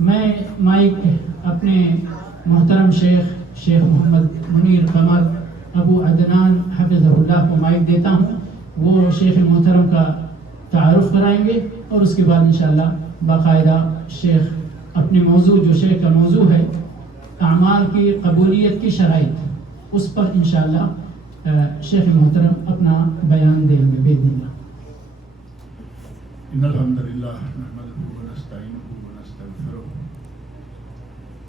میں مائک اپنے محترم شیخ محمد منیر قمر ابو عدنان حفظہ اللہ کو مائک دیتا ہوں. وہ شیخ محترم کا تعارف کرائیں گے اور اس کے بعد انشاءاللہ باقاعدہ شیخ اپنے موضوع جو شیخ کا موضوع ہے اعمال کی قبولیت کی شرائط، اس پر انشاءاللہ شیخ محترم اپنا بیان دیں گے باذن اللہ. ان الحمد للہ نحمده ونستعینه ونستغفره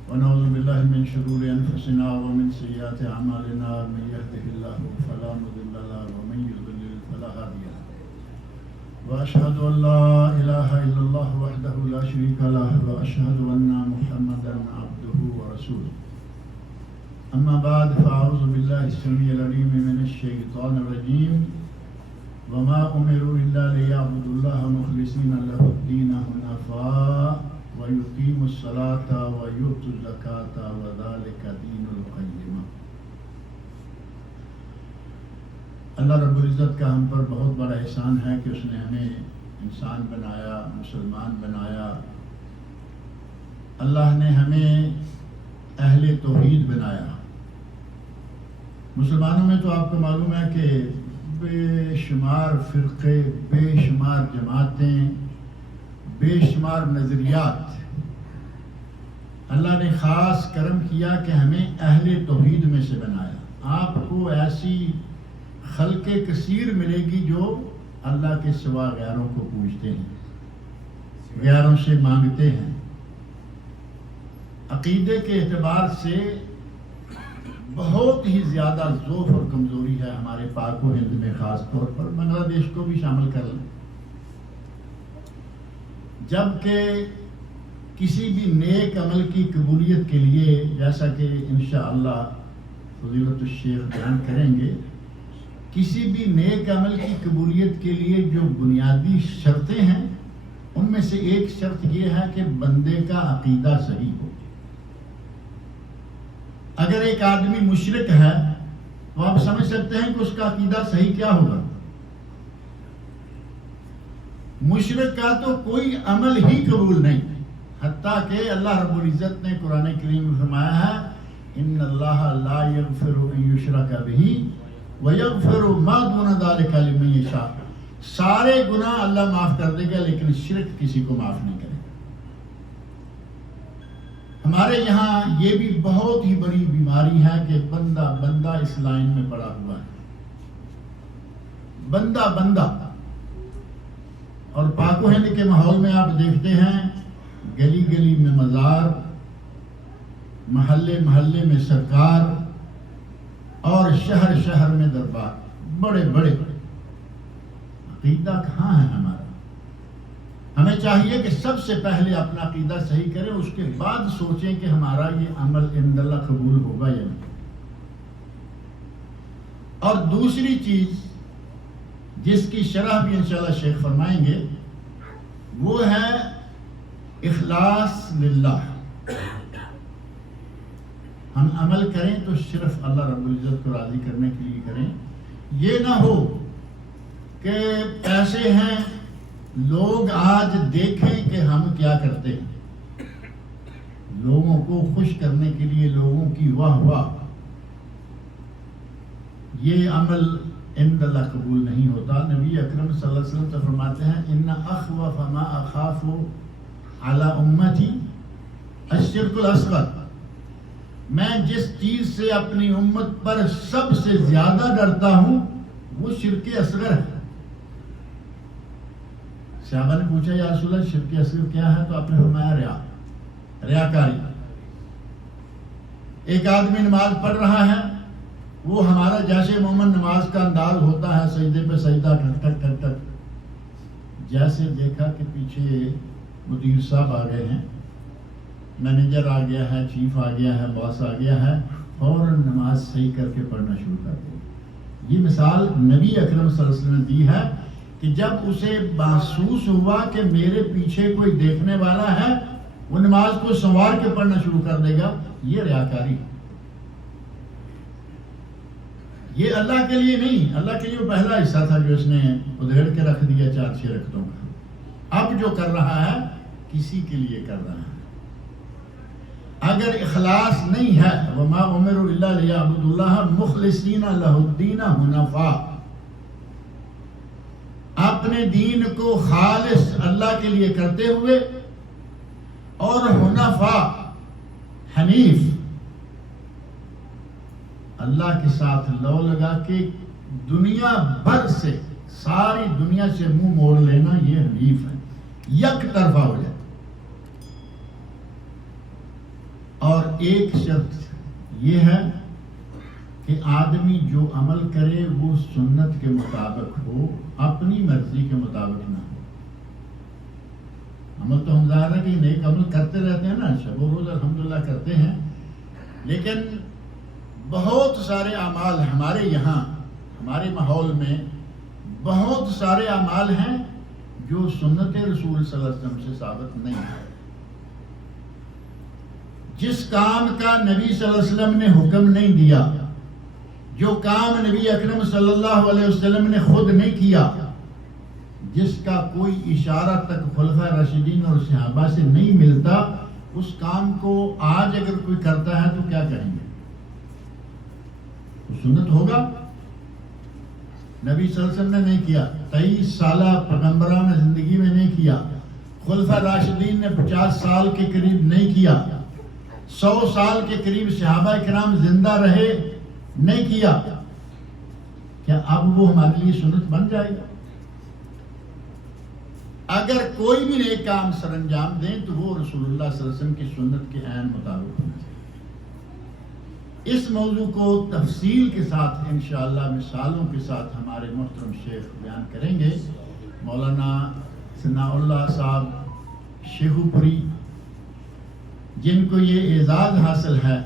ونعوذ باللہ من شرور انفسنا ومن سیئات اعمالنا من يهده الله فلا مضل له ومن يضلل فلا هادي له واشهد ان لا اله الا الله وحده لا شريك له واشهد ان محمدا عبده ورسوله. اما بعد فاعوذ باللہ السمیع العلیم من الشیطان الرجیم. وما امروا الا ليعبدوا الله مخلصين له الدين حنفاء ويقيموا الصلاة ويؤتوا الزكاة وذلك دين القيمة. اللہ رب العزت کا ہم پر بہت بڑا احسان ہے کہ اس نے ہمیں انسان بنایا، مسلمان بنایا. اللہ نے ہمیں اہل توحید بنایا. مسلمانوں میں تو آپ کو معلوم ہے کہ بے شمار فرقے، بے شمار جماعتیں، بے شمار نظریات. اللہ نے خاص کرم کیا کہ ہمیں اہل توحید میں سے بنایا. آپ کو ایسی خلق کثیر ملے گی جو اللہ کے سوا غیروں کو پوجتے ہیں، غیروں سے مانگتے ہیں. عقیدے کے اعتبار سے بہت ہی زیادہ ضعف اور کمزوری ہے ہمارے پاک و ہند میں، خاص طور پر بنگلہ دیش کو بھی شامل کر لیں. جبکہ کسی بھی نیک عمل کی قبولیت کے لیے، جیسا کہ انشاءاللہ فضیلت الشیخ بیان کریں گے، کسی بھی نیک عمل کی قبولیت کے لیے جو بنیادی شرطیں ہیں ان میں سے ایک شرط یہ ہے کہ بندے کا عقیدہ صحیح ہو. اگر ایک آدمی مشرک ہے تو آپ سمجھ سکتے ہیں کہ اس کا عقیدہ صحیح کیا ہوگا. مشرک کا تو کوئی عمل ہی قبول نہیں، حتیٰ کہ اللہ رب العزت نے قرآن کریم میں فرمایا ہے ان اللہ لا یغفر ان یشرک بہ ویغفر ما دون ذلک لمن یشاء. سارے گناہ اللہ معاف کر دے گا لیکن شرک کسی کو معاف نہیں کرے. ہمارے یہاں یہ بھی بہت ہی بڑی بیماری ہے کہ بندہ اس لائن میں پڑا ہوا ہے، بندہ. اور پاک و ہند کے ماحول میں آپ دیکھتے ہیں گلی گلی میں مزار، محلے محلے میں سرکار اور شہر شہر میں دربار. بڑے بڑے عقیدہ کہاں ہے ہمارا؟ ہمیں چاہیے کہ سب سے پہلے اپنا عقیدہ صحیح کریں، اس کے بعد سوچیں کہ ہمارا یہ عمل عند اللہ قبول ہوگا یا نہیں. اور دوسری چیز جس کی شرح بھی انشاءاللہ شیخ فرمائیں گے وہ ہے اخلاص للہ. ہم عمل کریں تو صرف اللہ رب العزت کو راضی کرنے کے لیے کریں. یہ نہ ہو کہ پیسے ہیں، لوگ آج دیکھیں کہ ہم کیا کرتے ہیں، لوگوں کو خوش کرنے کے لیے لوگوں کی واہ واہ. یہ عمل عند اللہ قبول نہیں ہوتا. نبی اکرم صلی اللہ علیہ وسلم سے فرماتے ہیں ان اخوف ما اخاف علی امتی الشرک الاصغر. میں جس چیز سے اپنی امت پر سب سے زیادہ ڈرتا ہوں وہ شرک اصغر ہے. صحابہ نے پوچھا یا رسول اللہ شرک اصغر کیا ہے؟ تو آپ نے فرمایا ریاکاری. ایک آدمی نماز پڑھ رہا ہے، وہ ہمارا جیسے مومن نماز کا انداز ہوتا ہے سجدے پہ سجدہ ٹھک ٹھک ٹھک ٹھک. جیسے دیکھا کہ پیچھے مدیر صاحب آ گئے ہیں، مینیجر آ گیا ہے، چیف آ گیا ہے، باس آ گیا ہے، فوراً نماز صحیح کر کے پڑھنا شروع کر دیں. یہ مثال نبی اکرم صلی اللہ علیہ وسلم نے دی ہے کہ جب اسے محسوس ہوا کہ میرے پیچھے کوئی دیکھنے والا ہے وہ نماز کو سنوار کے پڑھنا شروع کر دے گا. یہ ریاکاری، یہ اللہ کے لیے نہیں. اللہ کے لیے وہ پہلا حصہ تھا جو اس نے ادھیڑ کے رکھ دیا 4-6 رکعتوں کا. اب جو کر رہا ہے کسی کے لیے کر رہا ہے. اگر اخلاص نہیں ہے وما امروا الا لیعبدوا اللہ مخلصین لہ الدین حنفاء، اپنے دین کو خالص اللہ کے لیے کرتے ہوئے اور حنفاء حنیف، اللہ کے ساتھ لو لگا کے دنیا بھر سے، ساری دنیا سے منہ موڑ لینا، یہ حنیف ہے، یک طرفہ ہو جائے۔ اور ایک شرط یہ ہے کہ آدمی جو عمل کرے وہ سنت کے مطابق ہو، اپنی مرضی کے مطابق نہ ہو۔ عمل تو ہم ظاہر ہے کہ نیک عمل کرتے رہتے ہیں نا، شب و روز الحمدللہ کرتے ہیں، لیکن بہت سارے اعمال ہمارے یہاں، ہمارے ماحول میں بہت سارے اعمال ہیں جو سنت رسول صلی اللہ علیہ وسلم سے ثابت نہیں ہے۔ جس کام کا نبی صلی اللہ علیہ وسلم نے حکم نہیں دیا، جو کام نبی اکرم صلی اللہ علیہ وسلم نے خود نہیں کیا، جس کا کوئی اشارہ تک خلفائے راشدین اور صحابہ سے نہیں ملتا، اس کام کو آج اگر کوئی کرتا ہے تو کیا کہیں گے؟ سنت ہوگا؟ نبی صلی اللہ علیہ وسلم نے نہیں کیا، 23 سالہ پیغمبرانہ زندگی میں نہیں کیا، خلفائے راشدین نے 50 سال کے قریب نہیں کیا، 100 سال کے قریب صحابہ کرام زندہ رہے، نہیں کیا، کیا اب وہ ہمارے لیے سنت بن جائے گا؟ اگر کوئی بھی نیک کام سر انجام دیں تو وہ رسول اللہ صلی اللہ علیہ وسلم کی سنت کے عین مطابق ہونا چاہیے۔ اس موضوع کو تفصیل کے ساتھ انشاءاللہ مثالوں کے ساتھ ہمارے محترم شیخ بیان کریں گے، مولانا ثناء اللہ صاحب شیخو پوری، جن کو یہ اعزاز حاصل ہے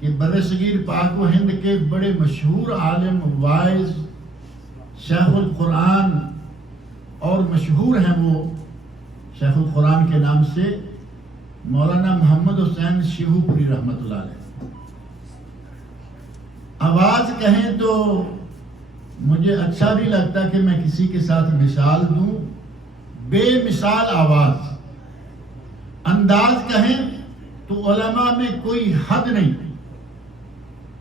کہ برصغیر پاک و ہند کے بڑے مشہور عالم واعظ شیخ القرآن، اور مشہور ہیں وہ شیخ القرآن کے نام سے، مولانا محمد حسین شیخو پوری رحمۃ اللہ علیہ۔ آواز کہیں تو مجھے اچھا بھی لگتا کہ میں کسی کے ساتھ مثال دوں، بے مثال آواز، انداز کہیں تو علماء میں کوئی حد نہیں،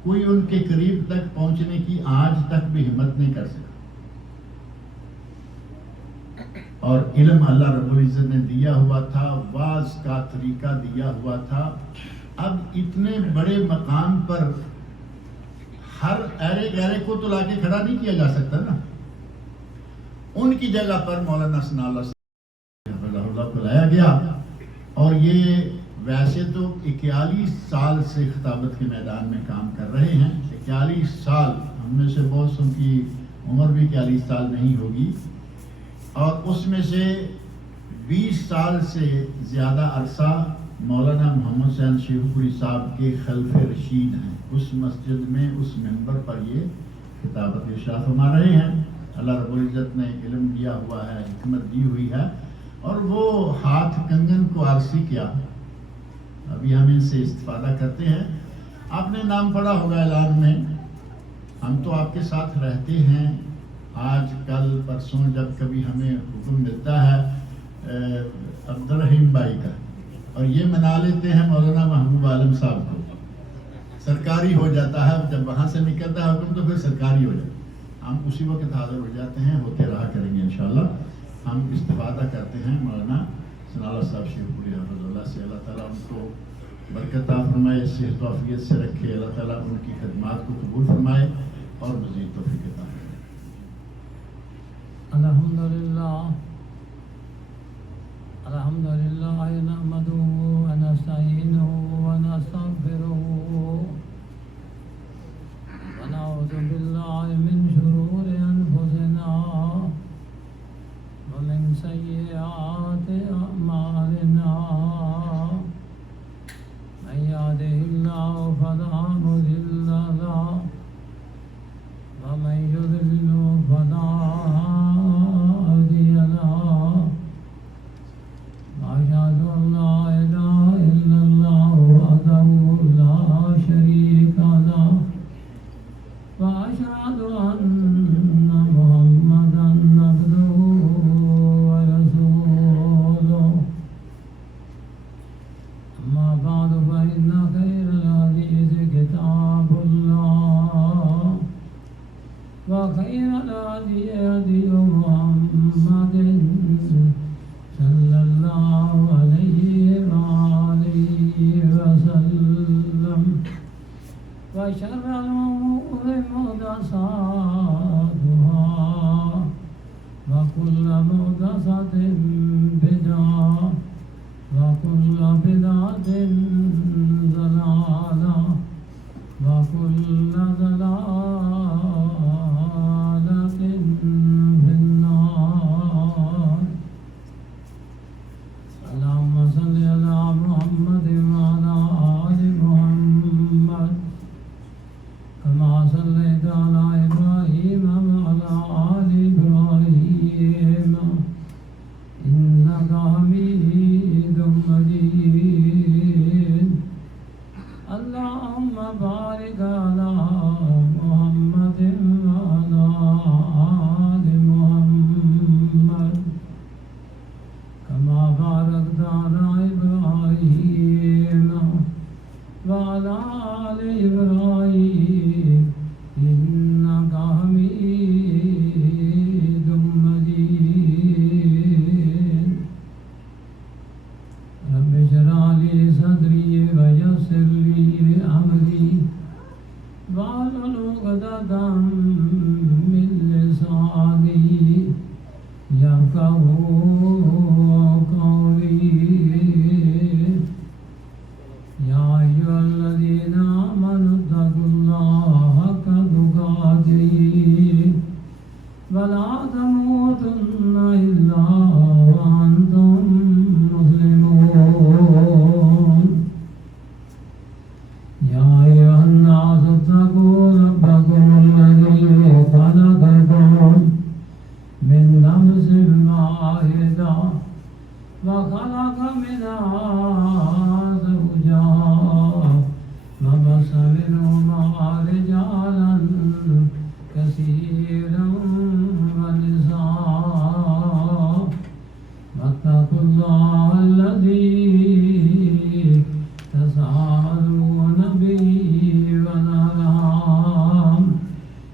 کوئی ان کے قریب تک پہنچنے کی آج تک بھی ہمت نہیں کر سکا، اور علم اللہ رب العزت نے دیا ہوا تھا، واعظ کا طریقہ دیا ہوا تھا۔ اب اتنے بڑے مقام پر ہر ایرے گہرے کو تو لا کے کھڑا نہیں کیا جا سکتا نا، ان کی جگہ پر مولانا ثناء اللہ کو لایا گیا، اور یہ ویسے تو 41 سال سے خطابت کے میدان میں کام کر رہے ہیں، 41 سال، ہم میں سے بہت سن کی عمر بھی 41 سال نہیں ہوگی، اور اس میں سے 20 سال سے زیادہ عرصہ مولانا محمد حسین شیخو پوری صاحب کے خلف رشید ہیں، اس مسجد میں اس منبر پر یہ خطابت ارشاد فرما رہے ہیں۔ اللہ رب العزت نے علم دیا ہوا ہے، حکمت دی ہوئی ہے، اور وہ ہاتھ کنگن کو عارضی کیا، ابھی ہم ان سے استفادہ کرتے ہیں۔ آپ نے نام پڑھا ہوگا اعلان میں، ہم تو آپ کے ساتھ رہتے ہیں، آج کل پرسوں جب کبھی ہمیں حکم ملتا ہے عبدالرحیم بھائی کا، اور یہ منا لیتے ہیں مولانا محبوب عالم صاحب کو، سرکاری ہو جاتا ہے، جب وہاں سے نکلتا ہے حکم تو پھر سرکاری ہو جاتا ہے، ہم اسی وقت حاضر ہو جاتے ہیں، ہوتے رہا کریں گے انشاءاللہ۔ ہم استفادہ کرتے ہیں مولانا ثناء اللہ صاحب شیخو پوری حفظ اللہ سے، اللہ تعالیٰ ان کو برکت عطا فرمائے، صحت و عافیت سے رکھے، اللہ تعالیٰ ان کی خدمات کو قبول فرمائے اور مزید توفیق عطا فرمائے۔ الحمدللہ الحمدللہ نحمدہ ونستعینہ ونستغفرہ ونعوذ باللہ من شرور انفسنا ومن سیئات اعمالنا، من یہدہ اللہ فلا مضل لہ ومن یضلل فلا ہادی لہ، وأشهد أن لا إله إلا الله وحده لا شريك له، وأشهد أن محمدا عبده ورسوله، أما بعد وخير الهدي هدي محمد صلى الله عليه وآله وسلم وشر الأمور محدثاتها وكل محدثة بدعة وكل بدعة ضلالة وكل ضلالة في النار. اللهم صل على محمد وعلى آل محمد كما صليت على إبراهيم وعلى آل إبراهيم إنك حميد مجيد. اللهم بارك على محمد وعلى آل محمد كما باركت على إبراهيم وعلى آل إبراهيم إنك حميد مجيد. رب اشرح لي صدري ويسر لي أمري واحلل عقدة من لساني يفقهوا قولي. يا أيها الذين آمنوا اتقوا الله حق تقاته ولا تموتن إلا وأنتم مسلمون. يا أيها الناس اتقوا ربكم الذي خلقكم من نفس واحدة وخلق منها زوجها وبث منهما رجالا كثيرا ونساء واتقوا الله الذي تساءلون به والأرحام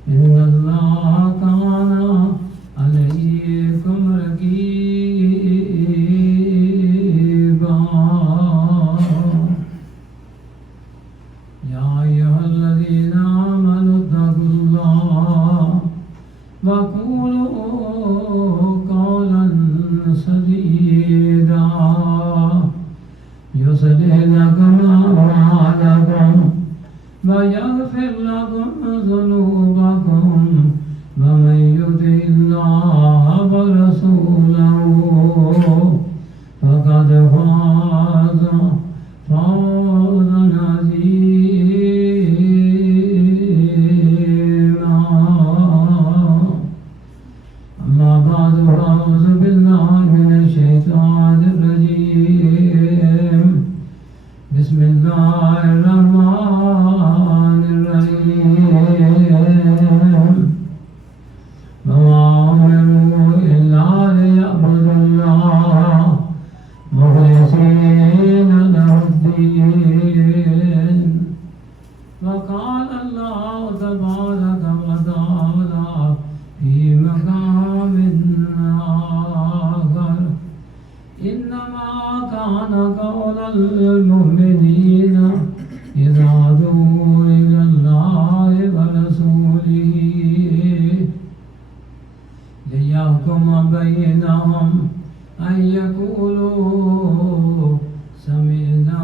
إن الله كان عليكم رقيبا. يا أيها الذين آمنوا اتقوا الله وقولوا قولا سديدا يصلح لكم أعمالكم ويغفر لكم ذنوبكم ومن يطع الله ورسوله فقد فاز فوزا عظيما. أما بعد فأعوذ بالله من الشيطان الرجيم. بسم الله الرحمن الرحيم. وما أمروا إلا ليعبدوا الله مخلصين له الدين. وقال الله تبارك وتعالى في مقام آخر إنما كان قول المؤمنين إذا دعوا إلى الله ورسوله ليحكم بينهم أن يقولوا سمعنا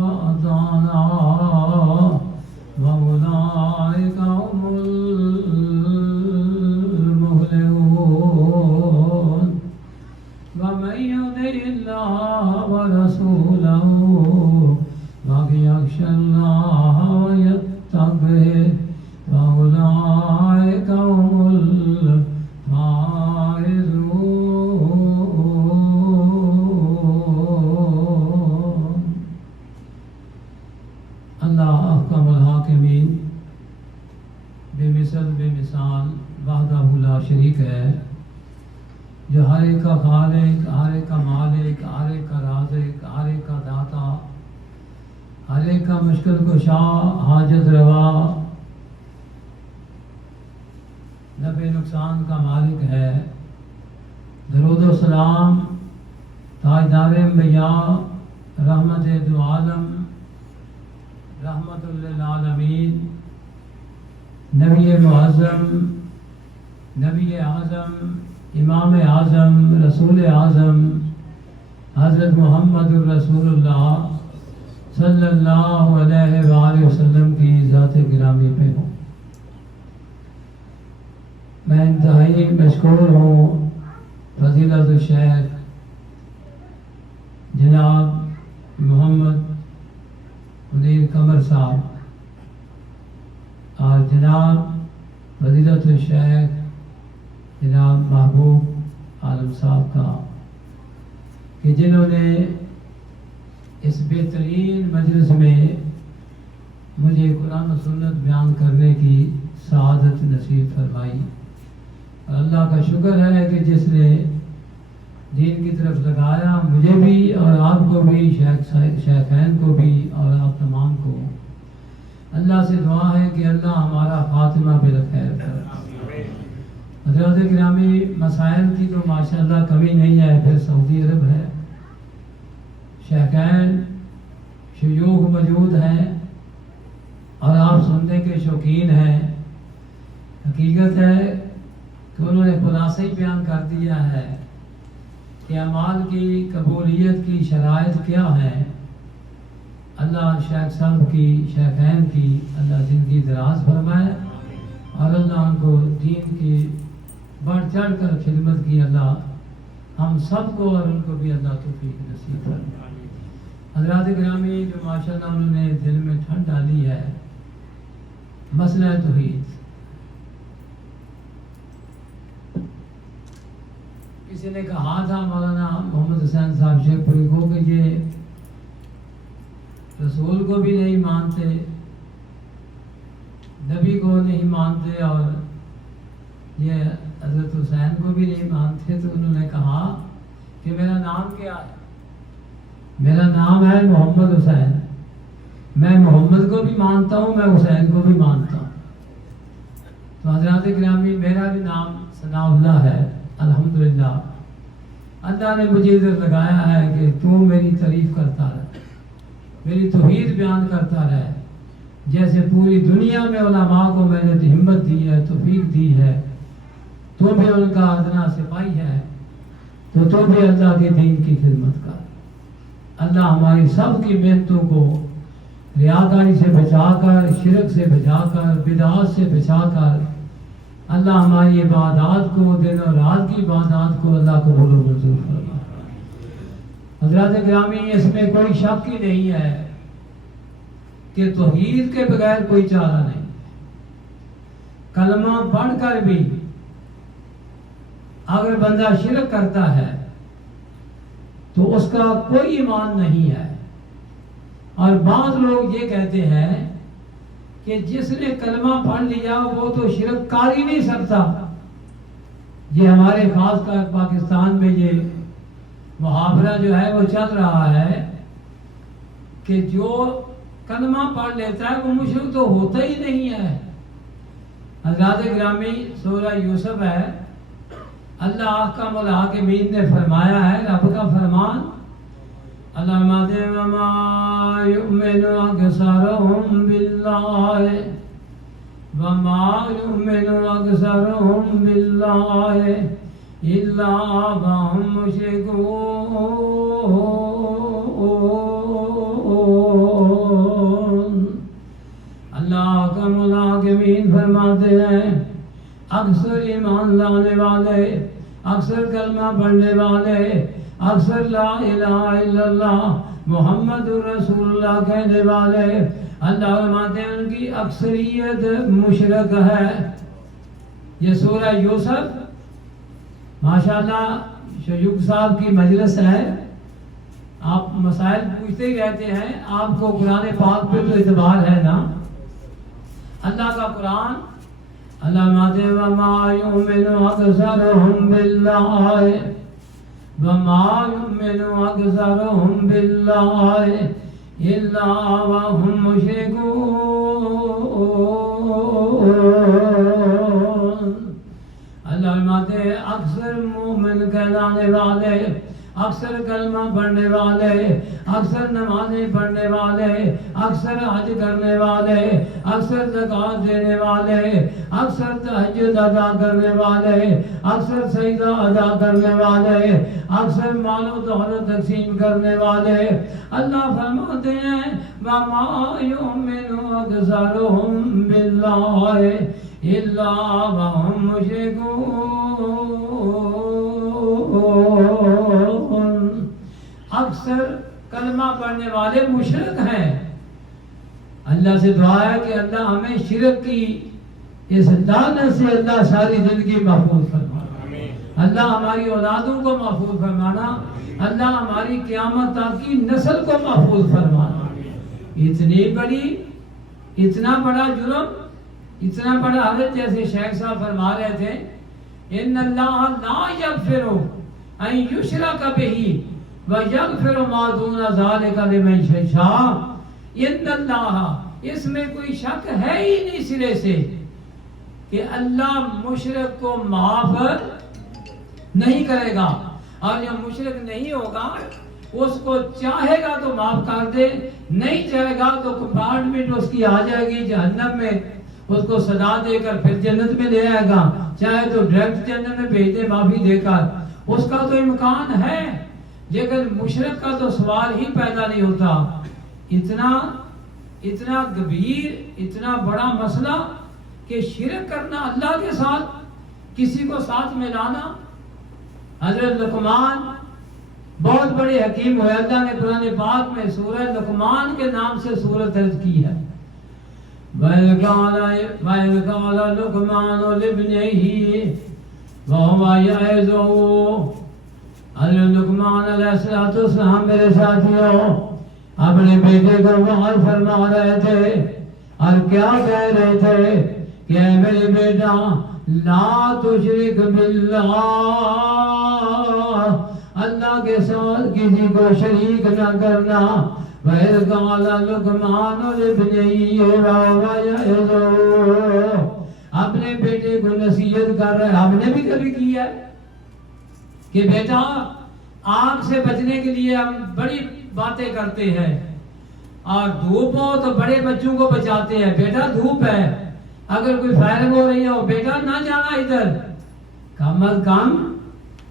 وأطعنا وأولئك هم المفلحون. ومن يطع الله ورسوله ويخشى الله ويتقه فأولئك هم الفائزون. اللہ احکم الحاکمین بے مثل بے مثال وحدہ لا شریک ہے، جو ہر ایک کا خالق، ہر ایک کا مالک، ہر ایک کا رازق، ہر ایک کا داتا، ہر ایک کا مشکل کشا، حاجت روا، نفع نقصان کا مالک ہے۔ درود و سلام تاجدار انبیاء، رحمت دو عالم، رحمت للعالمین، نبی معظم، نبی اعظم، امام اعظم، رسول اعظم حضرت محمد الرسول اللہ صلی اللہ علیہ وآلہ وسلم کی ذات گرامی پہ ہوں۔ میں انتہائی مشکور ہوں فضیلت الشیخ جناب محمد منیر قمر صاحب اور جناب فضیلت الشیخ جناب محبوب عالم صاحب کا کہ جنہوں نے اس بہترین مجلس میں مجھے قرآن و سنت بیان کرنے کی سعادت نصیب فرمائی، اور اللہ کا شکر ہے کہ جس نے دین کی طرف لگایا، مجھے بھی اور آپ کو بھی، شیخین کو بھی اور آپ تمام کو۔ اللہ سے دعا ہے کہ اللہ ہمارا خاتمہ بالخیر کرے۔ حضرات گرامی، مسائل کی تو ماشاءاللہ کمی نہیں ہے، پھر سعودی عرب ہے، شیخین شیوخ موجود ہیں اور آپ سننے کے شوقین ہیں۔ حقیقت ہے کہ انہوں نے خلاصہ ہی بیان کر دیا ہے کہ اعمال کی قبولیت کی شرائط کیا ہیں۔ اللہ شیخ صاحب کی، شیخین کی اللہ زندگی دراز فرمائے، اور اللہ ان کو دین کی بڑھ چڑھ کر خدمت کی اللہ ہم سب کو اور ان کو بھی اللہ توفیق نصیب فرمائے۔ حضرات گرامی، جو ماشاءاللہ انہوں نے دل میں ٹھنڈ ڈالی ہے، مسئلہ توحید۔ کسی نے کہا تھا مولانا محمد حسین صاحب شیخ پوری کو کہ یہ رسول کو بھی نہیں مانتے، نبی کو نہیں مانتے، اور یہ حضرت حسین کو بھی نہیں مانتے، تو انہوں نے کہا کہ میرا نام کیا ہے؟ میرا نام ہے محمد حسین، میں محمد کو بھی مانتا ہوں، میں حسین کو بھی مانتا ہوں۔ تو حضرات گرامی، میرا بھی نام ثناء اللہ ہے، الحمدللہ۔ اللہ نے مجھے ادھر لگایا ہے کہ تو میری تعریف کرتا رہے، میری توحید بیان کرتا رہے، جیسے پوری دنیا میں علماء کو میں نے ہمت دی ہے، توفیق دی ہے، تو بھی ان کا ادنا سپاہی ہے، تو بھی اللہ کے دین کی خدمت کر۔ اللہ ہماری سب کی محنتوں کو ریاکاری سے بچا کر، شرک سے بچا کر، بدعات سے بچا کر، اللہ ہماری عبادات کو، دن و رات کی عبادات کو اللہ قبول و منظور فرمائے۔ حضرات گرامی، اس میں کوئی شک ہی نہیں ہے کہ توحید کے بغیر کوئی چارہ نہیں۔ کلمہ پڑھ کر بھی اگر بندہ شرک کرتا ہے تو اس کا کوئی ایمان نہیں ہے۔ اور بعض لوگ یہ کہتے ہیں کہ جس نے کلمہ پڑھ لیا وہ تو شرک کر ہی نہیں سکتا۔ یہ ہمارے خاص کر پاکستان میں یہ محاورہ جو ہے وہ چل رہا ہے کہ جو کلمہ پڑھ لیتا ہے وہ مشرک تو ہوتا ہی نہیں ہے۔ حضرات گرامی، سورہ یوسف ہے، اللہ احکم الحاکمین نے فرمایا ہے، رب کا فرمان، علامات وما یؤمن اکثرهم باللہ وما یؤمن اکثرهم باللہ الا وهم مشرکون۔ اللہ احکم الحاکمین فرماتے ہیں اکثر ایمان لانے والے، اکثر کلمہ پڑھنے والے، اکثر لا الہ الا اللہ محمد رسول اللہ کہنے والے، اللہ فرماتے ہیں ان کی اکثریت مشرک ہے۔ یہ سورہ یوسف ماشاءاللہ شیوخ صاحب کی مجلس ہے، آپ مسائل پوچھتے ہی رہتے ہیں، آپ کو قرآن پاک پہ تو اعتبار ہے نا۔ اللہ کا قرآن، علامات وما یؤمن اکثرهم باللہ وما یؤمن اکثرهم باللہ الا وهم مشرکون۔ اکثر کلمہ پڑھنے والے، اکثر نمازیں پڑھنے والے، اکثر حج کرنے والے، اکثر زکوٰۃ دینے والے، اکثر تہجد ادا کرنے والے، اکثر سجدہ ادا کرنے والے، اکثر مال و دولت تقسیم کرنے والے، اللہ فرماتے ہیں وَمَا يُؤْمِنُ أَكْثَرُهُم بِاللَّهِ إِلَّا وَهُم مُشْرِكُونَ۔ اکثر کلمہ پڑھنے والے مشرک ہیں۔ اللہ سے دعا ہے کہ اللہ ہمیں شرک کی اس لعنت سے اللہ ساری زندگی محفوظ فرمانا، اللہ ہماری اولادوں کو محفوظ فرمانا، اللہ ہماری قیامت تک کی نسل کو محفوظ فرمانا۔ اتنا بڑا جرم، اتنا بڑا حدث، جیسے شیخ صاحب فرما رہے تھے ان اللہ لا یغفر ان یشرک بہ ویغفر ما دون ذلک لمن یشاء۔ ان اللہ، اس میں کوئی شک ہے ہی نہیں سرے سے کہ اللہ مشرک کو معاف نہیں کرے گا، اور جو مشرک نہیں ہوگا اس کو چاہے گا تو معاف کر دے، نہیں چاہے گا تو کمپارٹمنٹ اس کی آ جائے گی جہنم میں، اس کو سزا دے کر پھر جنت میں لے آئے گا، چاہے تو ڈائریکٹ جنت میں بھیج دے معافی دے کر، اس کا تو امکان ہے، لیکن مشرک کا تو سوال ہی پیدا نہیں ہوتا۔ اتنا گمبھیر، اتنا بڑا مسئلہ کہ شرک کرنا اللہ کے ساتھ، کسی کو ساتھ ملانا۔ حضرت لقمان بہت بڑے حکیم ہوئے، اللہ نے قرآن پاک میں سورہ لقمان کے نام سے سورت درج کی ہے۔ وَإِذْ قَالَ لُقْمَانُ لِابْنِهِ وَهُوَ يَعِظُهُ۔ حضرت لقمان علیہ السلام میرے ساتھیوں اپنے بیٹے کو وعظ فرما رہے تھے، اور کیا کہہ رہے تھے کہ اے میرے بیٹا لا تشرک باللہ، اللہ کے ساتھ کسی کو شریک نہ کرنا۔ وَإِذْ قَالَ لُقْمَانُ لِابْنِهِ وَهُوَ يَعِظُهُ، اپنے بیٹے کو نصیحت کر رہے۔ ہم نے بھی کبھی کیا ہے کہ بیٹا آگ سے بچنے کے لیے ہم بڑی باتیں کرتے ہیں، اور دھوپ ہو تو بڑے بچوں کو بچاتے ہیں، بیٹا دھوپ ہے، اگر کوئی فائرنگ ہو رہی ہو بیٹا نہ جانا ادھر، کم از کم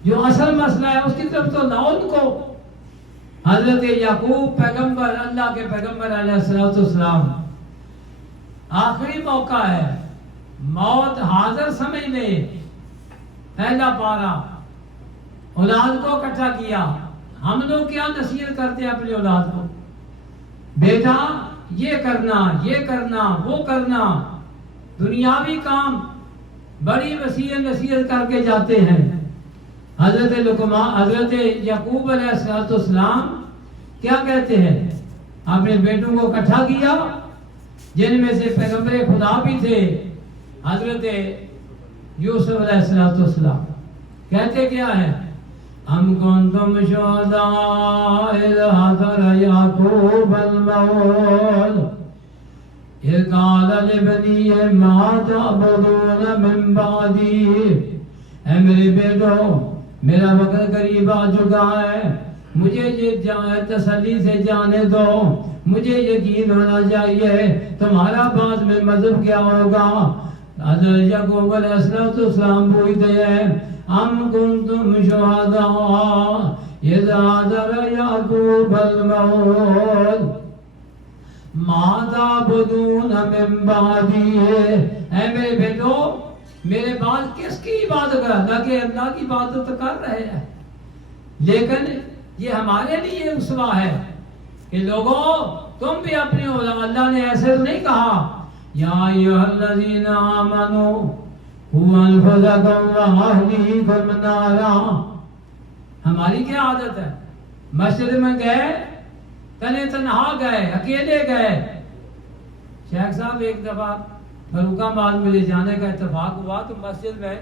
جو اصل مسئلہ ہے اس کی طرف تو لاؤ ان کو۔ حضرت یعقوب پیغمبر، اللہ کے پیغمبر علیہ السلام، آخری موقع ہے، موت حاضر سمجھ لے، پہلا پارہ، اولاد کو اکٹھا کیا۔ ہم لوگ کیا نصیحت کرتے ہیں اپنی اولاد کو، بیٹا یہ کرنا، یہ کرنا، وہ کرنا، دنیاوی کام بڑی وسیع نصیحت کر کے جاتے ہیں۔ حضرت یعقوب علیہ السلام کیا کہتے ہیں، اپنے بیٹوں کو اکٹھا کیا، جن میں سے پیغمبر خدا بھی تھے حضرت یوسف علیہ السلام۔ کہتے کیا ہے، ام کنتم شہداء اذ حضر یعقوب الموت اذ قال لبنیہ ما تعبدون من بعدی۔ اے میرے بیٹو میرا وقت قریب آ چکا ہے، مجھے یہ تسلی سے جانے دو، مجھے یقین ہونا چاہیے تمہارا بعد میں مذہب کیا ہوگا۔ حضرت یعقوب علیہ السلام پوچھتے ہیں ام کنتم شہداء اذ حضر یعقوب الموت ما تعبدون من بعدی۔ اے میرے بیٹو میرے بعد کس کی عبادت کر، اللہ کے اللہ کی عبادت کر رہے ہیں، لیکن یہ ہمارے لیے اسوہ ہے کہ لوگوں تم بھی اپنی اللہ نے ایسے تو نہیں کہا یا ایھا الذین آمنوا قوا انفسکم واہلیکم نارا۔ ہماری کیا عادت ہے، مسجد میں گئے تنے تنہا گئے، اکیلے گئے۔ شیخ صاحب ایک دفعہ فاروق آباد میں لے جانے کا اتفاق ہوا تو مسجد میں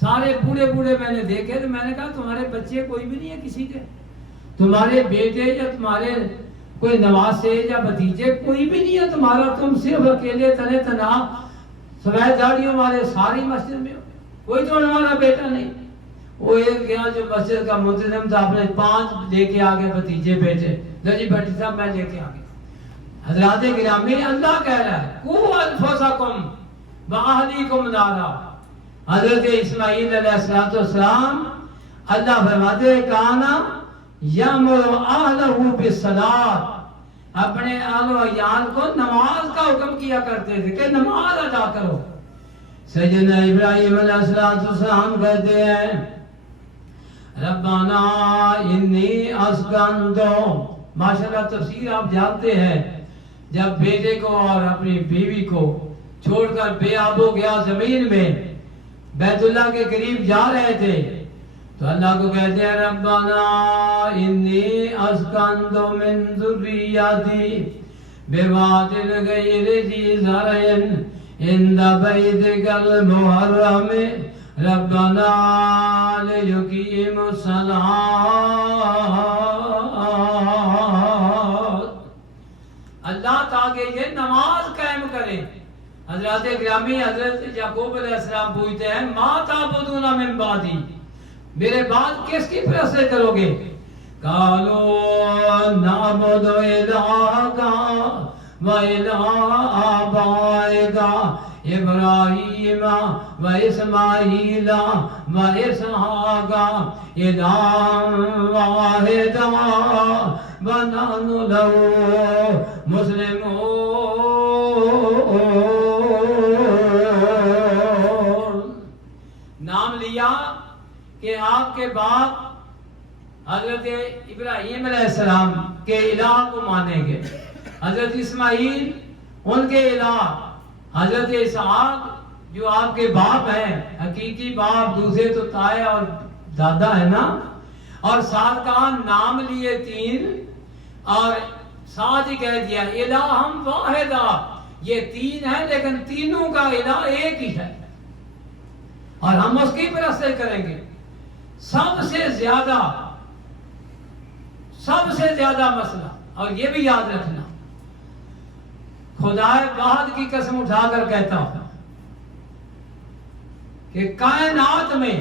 سارے بوڑھے میں نے دیکھے، تو میں نے کہا تمہارے بچے کوئی بھی نہیں ہے کسی کے، تمہارے بیٹے یا تمہارے کوئی نواسے یا بھتیجے کوئی بھی نہیں ہے تمہارا، تم صرف اکیلے تنے تنہا سفید داڑھیوں والے ساری مسجد میں ہو، کوئی تو ہمارا بیٹا نہیں، وہ ایک گیا جو مسجد کا منتظم تھا، اپنے 5 لے کے آگے بھتیجے بیٹے، جی بھٹی صاحب میں لے کے آگے. حضرات گرامی، اللہ کہہ رہا ہے قو انفسکم واہلیکم نارا. حضرت اسماعیل علیہ السلام اللہ فرماتے ہیں کانا یامر اہلہ بالصلاۃ، اپنے اہل و عیال کو نماز کا حکم کیا کرتے تھے کہ نماز ادا کرو. سیدنا ابراہیم علیہ السلام کہتے ہیں ربنا انی اسکنتو، ماشاءاللہ تفسیر آپ جانتے ہیں، جب بیٹے کو اور اپنی بیوی کو چھوڑ کر بے آب ہو گیا زمین میں، بیت اللہ کے قریب جا رہے تھے تو اللہ کو کہتے ہیں ربنا انی اسکنت من ذریتی بواد غیر ذی زرع عند بیتک المحرم ربنا لیقیموا الصلاۃ. اللہ تاکہ یہ نماز قائم کرے. حضرات گرامی، حضرت یعقوب علیہ السلام پوچھتے ہیں ما تعبدون من بعدی، میرے بعد کس کی پرستش کرو گے؟ قالوا نعبد الہک و الہ آبائک ابراہیم و اسماعیل و اسحاق الہا واحدا و نحن لہ مسلمون. نام لیا کہ آپ کے باپ حضرت ابراہیم علیہ السلام کے الہ کو مانیں گے، حضرت اسماعیل ان کے الہ، حضرت اسحاق جو آپ کے باپ ہیں، حقیقی باپ، دوسرے تو تائے اور دادا ہے نا، اور ساتھ کہا نام لیے 3 اور ساتھ ہی کہہ دیا الہم واحدہ، یہ 3 ہے لیکن تینوں کا الہ ایک ہی ہے اور ہم اس کی پرستش کریں گے. سب سے زیادہ مسئلہ، اور یہ بھی یاد رکھنا، خدا واحد کی قسم اٹھا کر کہتا ہوں کہ کائنات میں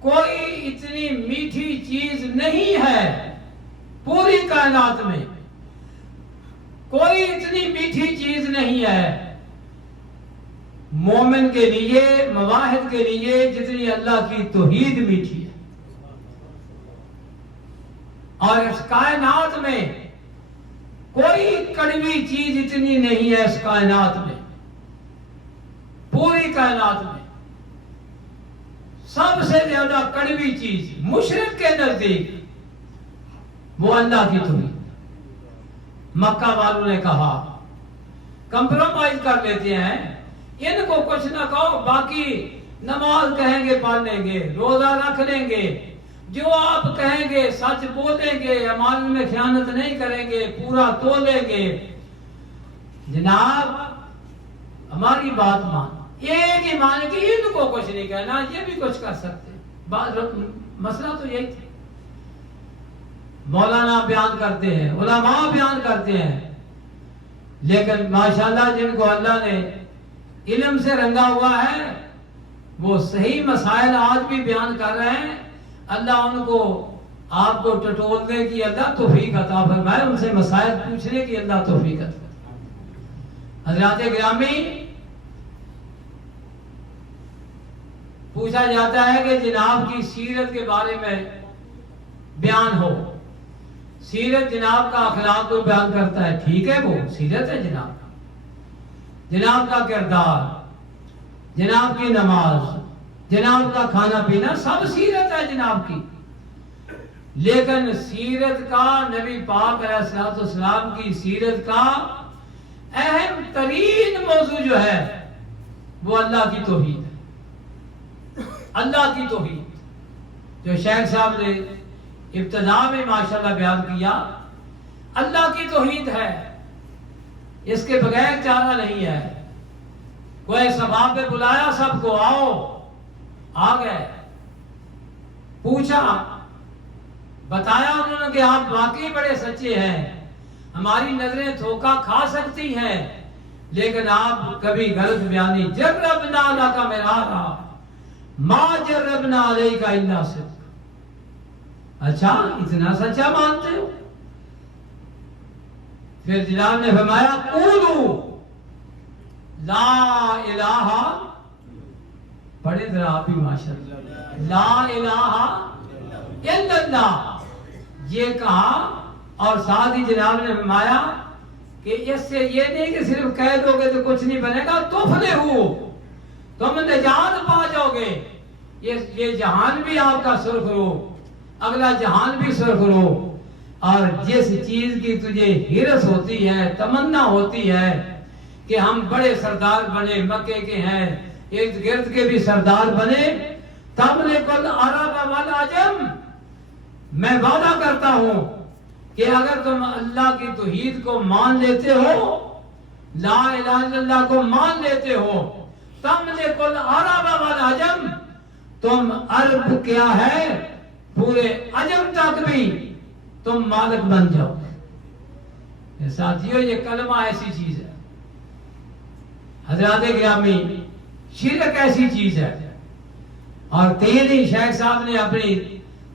کوئی اتنی میٹھی چیز نہیں ہے، پوری کائنات میں کوئی اتنی میٹھی چیز نہیں ہے مومن کے لیے، مواحد کے لیے، جتنی اللہ کی توحید میٹھی ہے. اور اس کائنات میں کوئی کڑوی چیز اتنی نہیں ہے اس کائنات میں، پوری کائنات میں سب سے زیادہ کڑوی چیز مشرک کے نزدیک وہ اللہ کی توحید. مکہ والوں نے کہا کمپرومائز کر لیتے ہیں، ان کو کچھ نہ کہو، باقی نماز کہیں گے پڑھ لیں گے، روزہ رکھ لیں گے، جو آپ کہیں گے سچ بولیں گے، امانت میں خیانت نہیں کریں گے، پورا تولیں گے. جناب ہماری بات مان، ایک ہی مان کہ ان کو کچھ نہیں کہنا، یہ بھی کچھ کر سکتے. مسئلہ تو یہی تھا. مولانا بیان کرتے ہیں، علماء بیان کرتے ہیں، لیکن ماشاءاللہ جن کو اللہ نے علم سے رنگا ہوا ہے وہ صحیح مسائل آج بھی بیان کر رہے ہیں. اللہ ان کو آپ کو ٹٹولنے کی اللہ توفیق عطا فرمائے، ان سے مسائل پوچھنے کی اللہ توفیق عطا فرمائے. حضرات گرامی، پوچھا جاتا ہے کہ جناب کی سیرت کے بارے میں بیان ہو. سیرت جناب کا اخلاق کو بیان کرتا ہے، ٹھیک ہے، وہ سیرت ہے جناب کا، جناب کا کردار، جناب کی نماز، جناب کا کھانا پینا، سب سیرت ہے جناب کی. لیکن سیرت کا، نبی پاک علیہ السلام کی سیرت کا اہم ترین موضوع جو ہے وہ اللہ کی توحید ہے. اللہ کی توحید جو شیخ صاحب نے ابتدا میں ماشاءاللہ بیان کیا، اللہ کی توحید ہے، اس کے بغیر چارہ نہیں ہے. کوئی سبھا پہ بلایا سب کو، آؤ، آ گئے، پوچھا، بتایا انہوں نے کہ آپ واقعی بڑے سچے ہیں، ہماری نظریں دھوکہ کھا سکتی ہیں لیکن آپ کبھی غلط بیانی، جربنا لک مرارا، ما جربنا علیک الا صدق، اچھا اتنا سچا مانتے ہو؟ پھر جناب نے فرمایا قولوا لا الہ، پڑھے ذرا آپ ہی ماشاءاللہ، لا الہ الا اللہ، یہ کہا اور ساتھ ہی جناب نے فرمایا کہ اس سے یہ نہیں کہ صرف کہہ دو گے تو کچھ نہیں بنے گا، تفلحوا، تم نجات پا جاؤ گے، یہ جہان بھی آپ کا سرخرو، اگلا جہان بھی سرخرو، اور جس چیز کی تجھے ہرس ہوتی ہے، تمنا ہوتی ہے کہ ہم بڑے سردار بنے، مکے کے ہیں، ارد گرد کے بھی سردار بنے، تملک العرب والعجم، میں وعدہ کرتا ہوں کہ اگر تم اللہ کی توحید کو مان لیتے ہو، لا الہ الا اللہ کو مان لیتے ہو، تملک العرب والعجم، تم عرب کیا ہے پورے عجم تک بھی تم مالک بن جاؤ۔ ساتھیو یہ کلمہ ایسی چیز ہے حضرات گرامی، شرک ایسی چیز ہے، اور تین ہی شیخ صاحب نے اپنی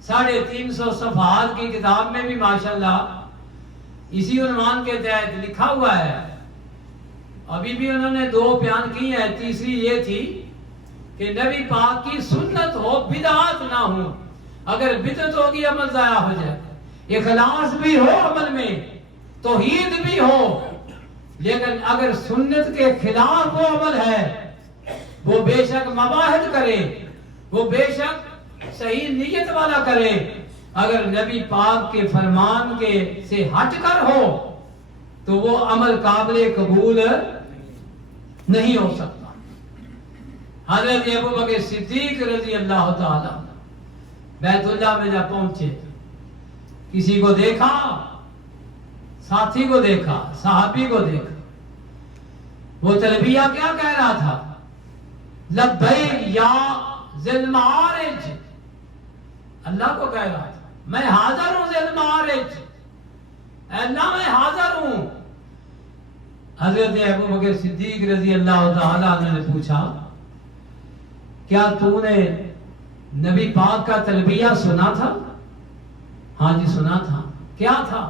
350 صفحات کی کتاب میں بھی ماشاءاللہ اسی عنوان کے تحت لکھا ہوا ہے۔ ابھی بھی انہوں نے 2 بیان کی ہیں، تیسری یہ تھی کہ نبی پاک کی سنت ہو، بدعات نہ ہو، اگر بدعت ہوگی عمل ضائع ہو جائے، اخلاص بھی ہو عمل میں، توحید بھی ہو، لیکن اگر سنت کے خلاف وہ عمل ہے، وہ بے شک مباحث کرے، وہ بے شک صحیح نیت والا کرے، اگر نبی پاک کے فرمان کے سے ہٹ کر ہو تو وہ عمل قابل قبول نہیں ہو سکتا۔ حضرت ابو بکر صدیق رضی اللہ تعالی بیت اللہ میں جب پہنچے، کسی کو دیکھا، ساتھی کو دیکھا، صحابی کو دیکھا، وہ تلبیہ کیا کہہ رہا تھا؟ لبیک یا ذی المعارج، اللہ کو کہہ رہا تھا میں حاضر ہوں ذی المعارج، اے اللہ میں حاضر ہوں۔ حضرت ابو بکر صدیق رضی اللہ تعالی عنہ نے پوچھا کیا تو نے نبی پاک کا تلبیہ سنا تھا؟ ہاں جی سنا تھا۔ کیا تھا؟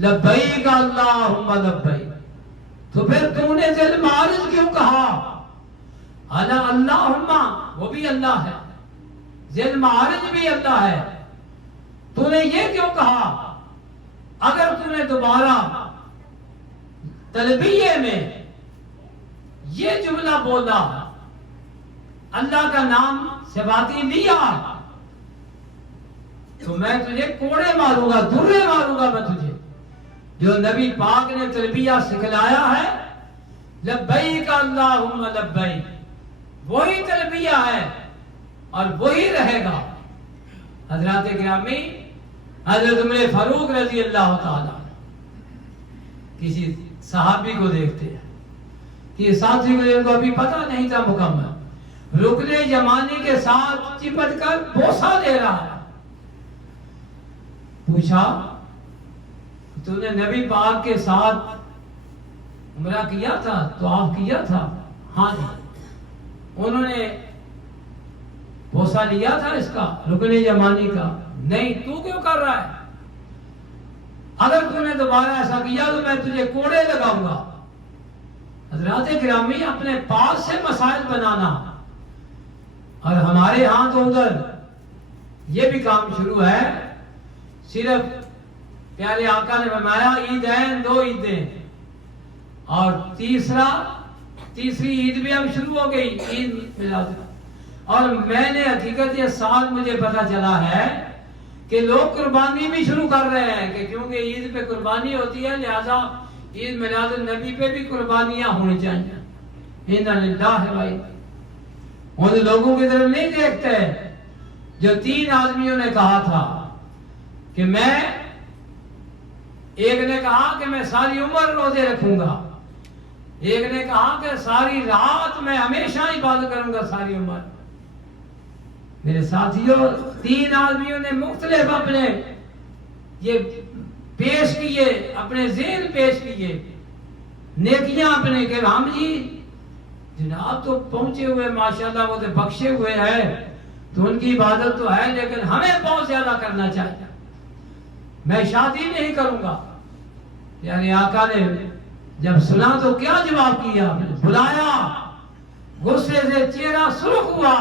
لبیک اللہم لبیک۔ تو پھر تو نے ذی المعارج کیوں کہا؟ انا اللہم، وہ بھی اللہ ہے، ذی المعارج بھی اللہ ہے، تو نے یہ کیوں کہا؟ اگر تو نے دوبارہ تلبیہ میں یہ جملہ بولا، اللہ کا نام صفاتی لیا، تو میں تجھے کوڑے ماروں گا، درے ماروں گا میں تجھے۔ جو نبی پاک نے تلبیہ سکھلایا ہے، لبیک اللہم لبیک، وہی تلبیہ ہے اور وہی رہے گا۔ حضرات گرامی، حضرت عمر فاروق رضی اللہ تعالی کسی صحابی کو دیکھتے ہیں کہ ساتھی کو ابھی پتہ نہیں تھا مکمل، رکن یمانی کے ساتھ چپٹ کر بوسہ دے رہا ہے۔ پوچھا تو نے نبی پاک کے ساتھ عمرہ کیا تھا، طواف کیا تھا؟ ہاں جی۔ انہوں نے بوسہ لیا تھا اس کا، رکن یمانی کا؟ نہیں۔ تو کیوں کر رہا ہے؟ اگر تو نے دوبارہ ایسا کیا تو میں تجھے کوڑے لگاؤں گا۔ حضرات گرامی، اپنے پاس سے مسائل بنانا، اور ہمارے ہاں تو ادھر یہ بھی کام شروع ہے، صرف پیارے آقا نے فرمایا عیدین، 2 عیدیں، اور تیسری عید بھی اب شروع ہو گئی، عید میلاد۔ اور میں نے حقیقت یہ سال مجھے پتا چلا ہے کہ لوگ قربانی بھی شروع کر رہے ہیں، کہ کیونکہ عید پہ قربانی ہوتی ہے لہذا عید میلاد النبی پہ بھی قربانیاں ہونی چاہیے۔ انا للہ و ان لوگوں کی طرف نہیں دیکھتے جو 3 آدمیوں نے کہا تھا کہ میں، ایک نے کہا کہ میں ساری عمر روزے رکھوں گا، ایک نے کہا کہ ساری رات میں ہمیشہ عبادت کروں گا ساری عمر۔ میرے ساتھیوں، 3 آدمیوں نے مختلف اپنے یہ پیش کیے، اپنے ذہن پیش کیے، نیکیاں اپنے، کہ ہم جی جناب تو پہنچے ہوئے ماشاءاللہ وہ تو بخشے ہوئے ہیں، تو ان کی عبادت تو ہے، لیکن ہمیں بہت زیادہ کرنا چاہیے۔ میں شادی نہیں کروں گا، یعنی آقا نے جب سنا تو کیا جواب کیا؟ بلایا، غصے سے چہرہ سرخ ہوا،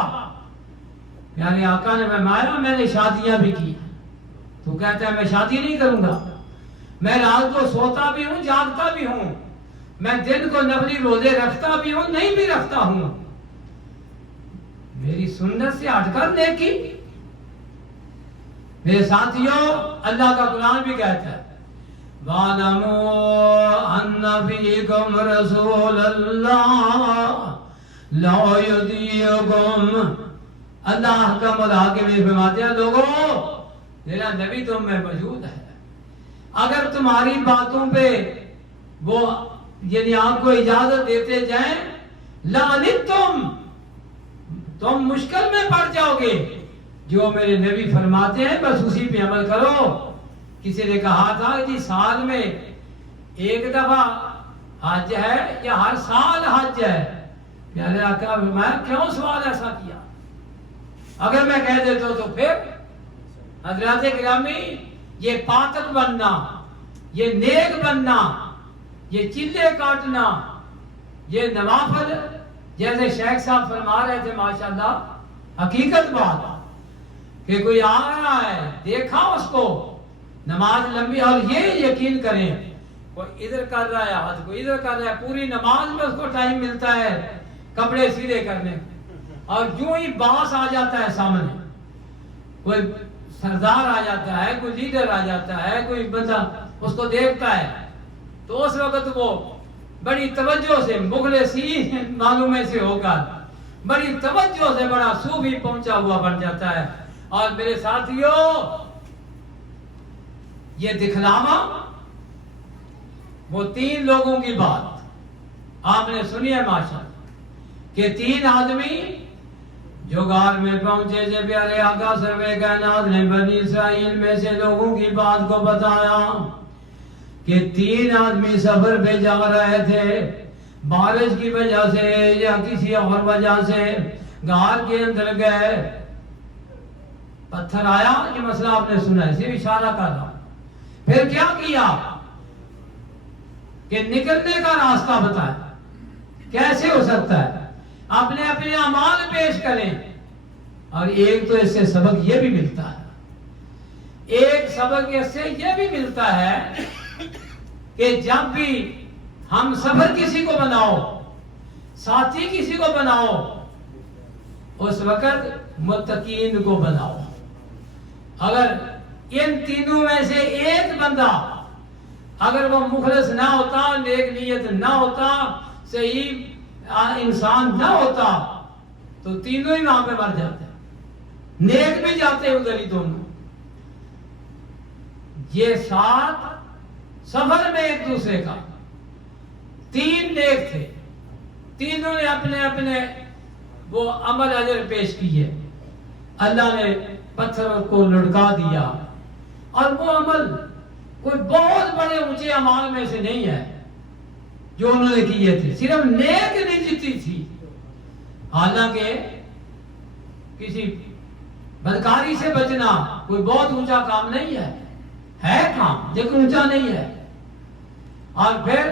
یعنی آقا نے فرمایا میں نے شادیاں بھی کی، تو کہتا ہے میں شادی نہیں کروں گا، میں رات کو سوتا بھی ہوں جاگتا بھی ہوں، میں دن کو نفلی روزے رکھتا بھی ہوں نہیں بھی رکھتا ہوں، میری سنت سے ہٹ کر نیکی۔ میرے ساتھیوں، اللہ کا قرآن بھی کہتا ہے وَاعْلَمُوا أَنَّ فِيكُمْ رَسُولَ اللَّهِ لَا يُطِيعُكُمْ۔ اللہ کا ملاحظہ میں فرماتے ہیں لوگوں، میرا نبی تم میں موجود ہے، اگر تمہاری باتوں پہ وہ یعنی آپ کو اجازت دیتے جائیں لَعَنِتُّمْ، تم مشکل میں پڑ جاؤ گے، جو میرے نبی فرماتے ہیں بس اسی پہ عمل کرو۔ کسی نے کہا تھا جی سال میں ایک دفعہ حج ہے یا ہر سال حج ہے؟ پیارے آقا میں کیوں سوال ایسا کیا؟ اگر میں کہہ دیتا تو پھر حضرات گرامی، یہ پاک بننا، یہ نیک بننا، یہ چلے کاٹنا، یہ نوافل، جیسے شیخ صاحب فرما رہے تھے ماشاءاللہ، حقیقت بات کہ کوئی آ رہا ہے دیکھا اس کو نماز لمبی، اور یہ یقین کریں کوئی ادھر کر رہا ہے ہاتھ، کوئی ادھر کر رہا ہے، پوری نماز میں اس کو ٹائم ملتا ہے کپڑے سیدھے کرنے، اور جو ہی باس آ جاتا ہے سامنے، کوئی سردار آ جاتا ہے، کوئی لیڈر آ جاتا ہے، کوئی بندہ اس کو دیکھتا ہے، تو اس وقت وہ بڑی توجہ سے مخلصی معلومے سے ہو کر بڑی توجہ سے بڑا صوفی پہنچا ہوا بن جاتا ہے۔ اور میرے ساتھیوں، یہ دکھلاوا وہ تین لوگوں کی بات آپ نے سنی ہے ماشاءاللہ، کہ تین آدمی جو غار میں پہنچے سے پیارے آقا سرور کائنات نے بنی اسرائیل میں سے لوگوں کی بات کو بتایا کہ تین آدمی سفر پہ جا رہے تھے، بارش کی وجہ سے یا کسی اور وجہ سے غار کے اندر گئے، پتھر آیا، یہ مسئلہ آپ نے سنا ہے، صرف اشارہ کر رہا ہوں۔ پھر کیا کیا کہ نکلنے کا راستہ بتایا، کیسے ہو سکتا ہے؟ اپنے اپنے اعمال پیش کریں، اور ایک تو اس سے سبق یہ بھی ملتا ہے، ایک سبق اس سے یہ بھی ملتا ہے کہ جب بھی ہم سفر کسی کو بناؤ، ساتھی کسی کو بناؤ، اس وقت متقین کو بناؤ۔ اگر ان تینوں میں سے ایک بندہ اگر وہ مخلص نہ ہوتا، نیک نیت نہ ہوتا، صحیح انسان نہ ہوتا، تو تینوں ہی وہاں پہ مر جاتے، نیک بھی جاتے ادھر ہی دونوں۔ یہ ساتھ سفر میں ایک دوسرے کا، تین نیک تھے، تینوں نے اپنے اپنے وہ عمل اجر پیش کیے، اللہ نے پتھر کو لڑکا دیا، اور وہ عمل کوئی بہت بڑے اونچے اعمال میں سے نہیں ہے جو انہوں نے کیے تھے، صرف نیک نیتی تھی۔ حالانکہ کسی بدکاری سے بچنا کوئی بہت اونچا کام نہیں ہے کام، لیکن اونچا نہیں ہے۔ اور پھر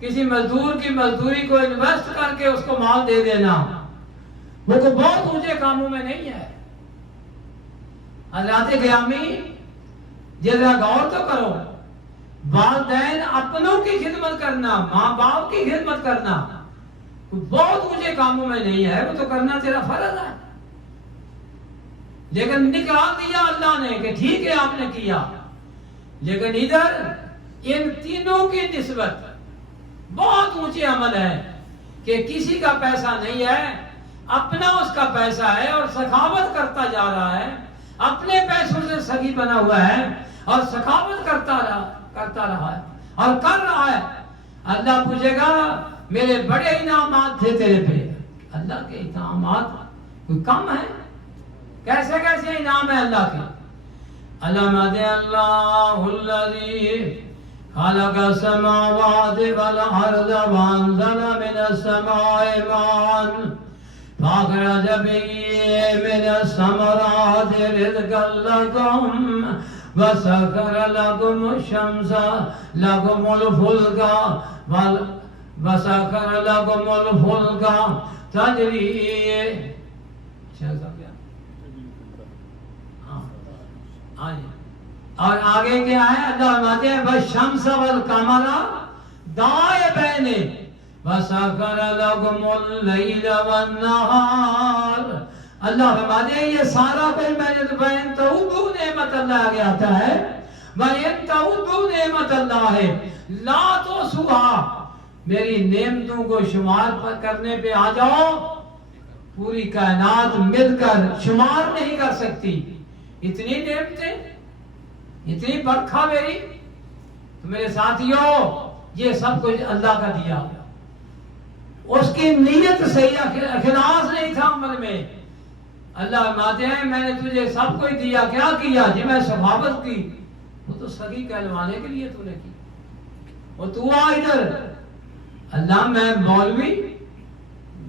کسی مزدور کی مزدوری کو انویسٹ کر کے اس کو مال دے دینا، وہ کوئی بہت اونچے کاموں میں نہیں ہے۔ حضرات گرامی، ذرا غور تو کرو، والدین اپنوں کی خدمت کرنا، ماں باپ کی خدمت کرنا کوئی بہت اونچے کاموں میں نہیں ہے، وہ تو کرنا تیرا فرض ہے، لیکن نکال دیا اللہ نے کہ ٹھیک ہے آپ نے کیا۔ لیکن ادھر ان تینوں کی نسبت بہت اونچے عمل ہے کہ کسی کا پیسہ نہیں ہے، اپنا اس کا پیسہ ہے، اور سخاوت کرتا جا رہا ہے، اپنے پیسوں سے سخی بنا ہوا ہے اور سخاوت کرتا رہا ہے اور کر رہا ہے۔ اللہ پوچھے گا میرے بڑے انعامات تھے تیرے پہ، اللہ کے انعامات کوئی کم ہے؟ کیسے کیسے انعام ہے اللہ کے؟ اللہ الذی خلق السماوات والأرض وأنزل من السماء ماء فأخرج به من الثمرات رزقا لكم وسخر لكم الشمس لكم الفلك وسخر لكم الفلك تجري اور آگے کیا ہے؟ اللہ فرماتے ہیں والشمس والقمر دائبین وسخر لكم الليل والنهار. اللہ فرماتے ہیں یہ سارا پھر میں نے بین تعودو نعمت اللہ آگے آتا ہے وَإِن تَعُدُّوا نِعْمَتَ اللَّهِ لَا تُحْصُوهَا. میری نعمتوں کو شمار کرنے پہ آ جاؤ، پوری کائنات مل کر شمار نہیں کر سکتی. اتنی نعمتیں، اتنی برکھا میری. تو میرے ساتھیوں یہ سب کچھ اللہ کا دیا. اس کی نیت صحیح، اخلاص نہیں تھا عمل میں. اللہ فرماتے ہیں میں نے تجھے سب کچھ دیا، کیا کیا؟ جی میں سخاوت کی. وہ تو سگی کہلوانے کے لیے تو نے کی. وہ تو آ ادھر. اللہ میں مولوی،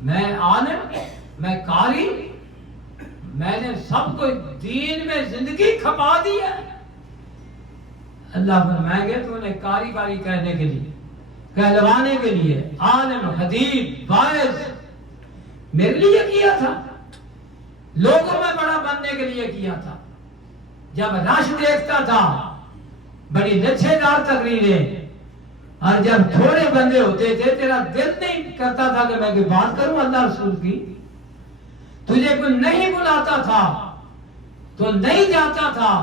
میں عالم، میں قاری، میں نے سب کچھ دین میں زندگی کھپا دی ہے. اللہ فرمائیں گے تو نے کاری کاری کہنے کے لیے، کہلوانے کے لیے، عالم، خطیب، واعظ میرے لیے کیا تھا، لوگوں میں بڑا بننے کے لیے کیا تھا. جب رش دیکھتا تھا بڑی لچھے دار تقریریں، اور جب تھوڑے بندے ہوتے تھے تیرا دل نہیں کرتا تھا کہ میں کوئی بات کروں اللہ رسول کی. تجھے کوئی نہیں بلاتا تھا تو نہیں جاتا تھا.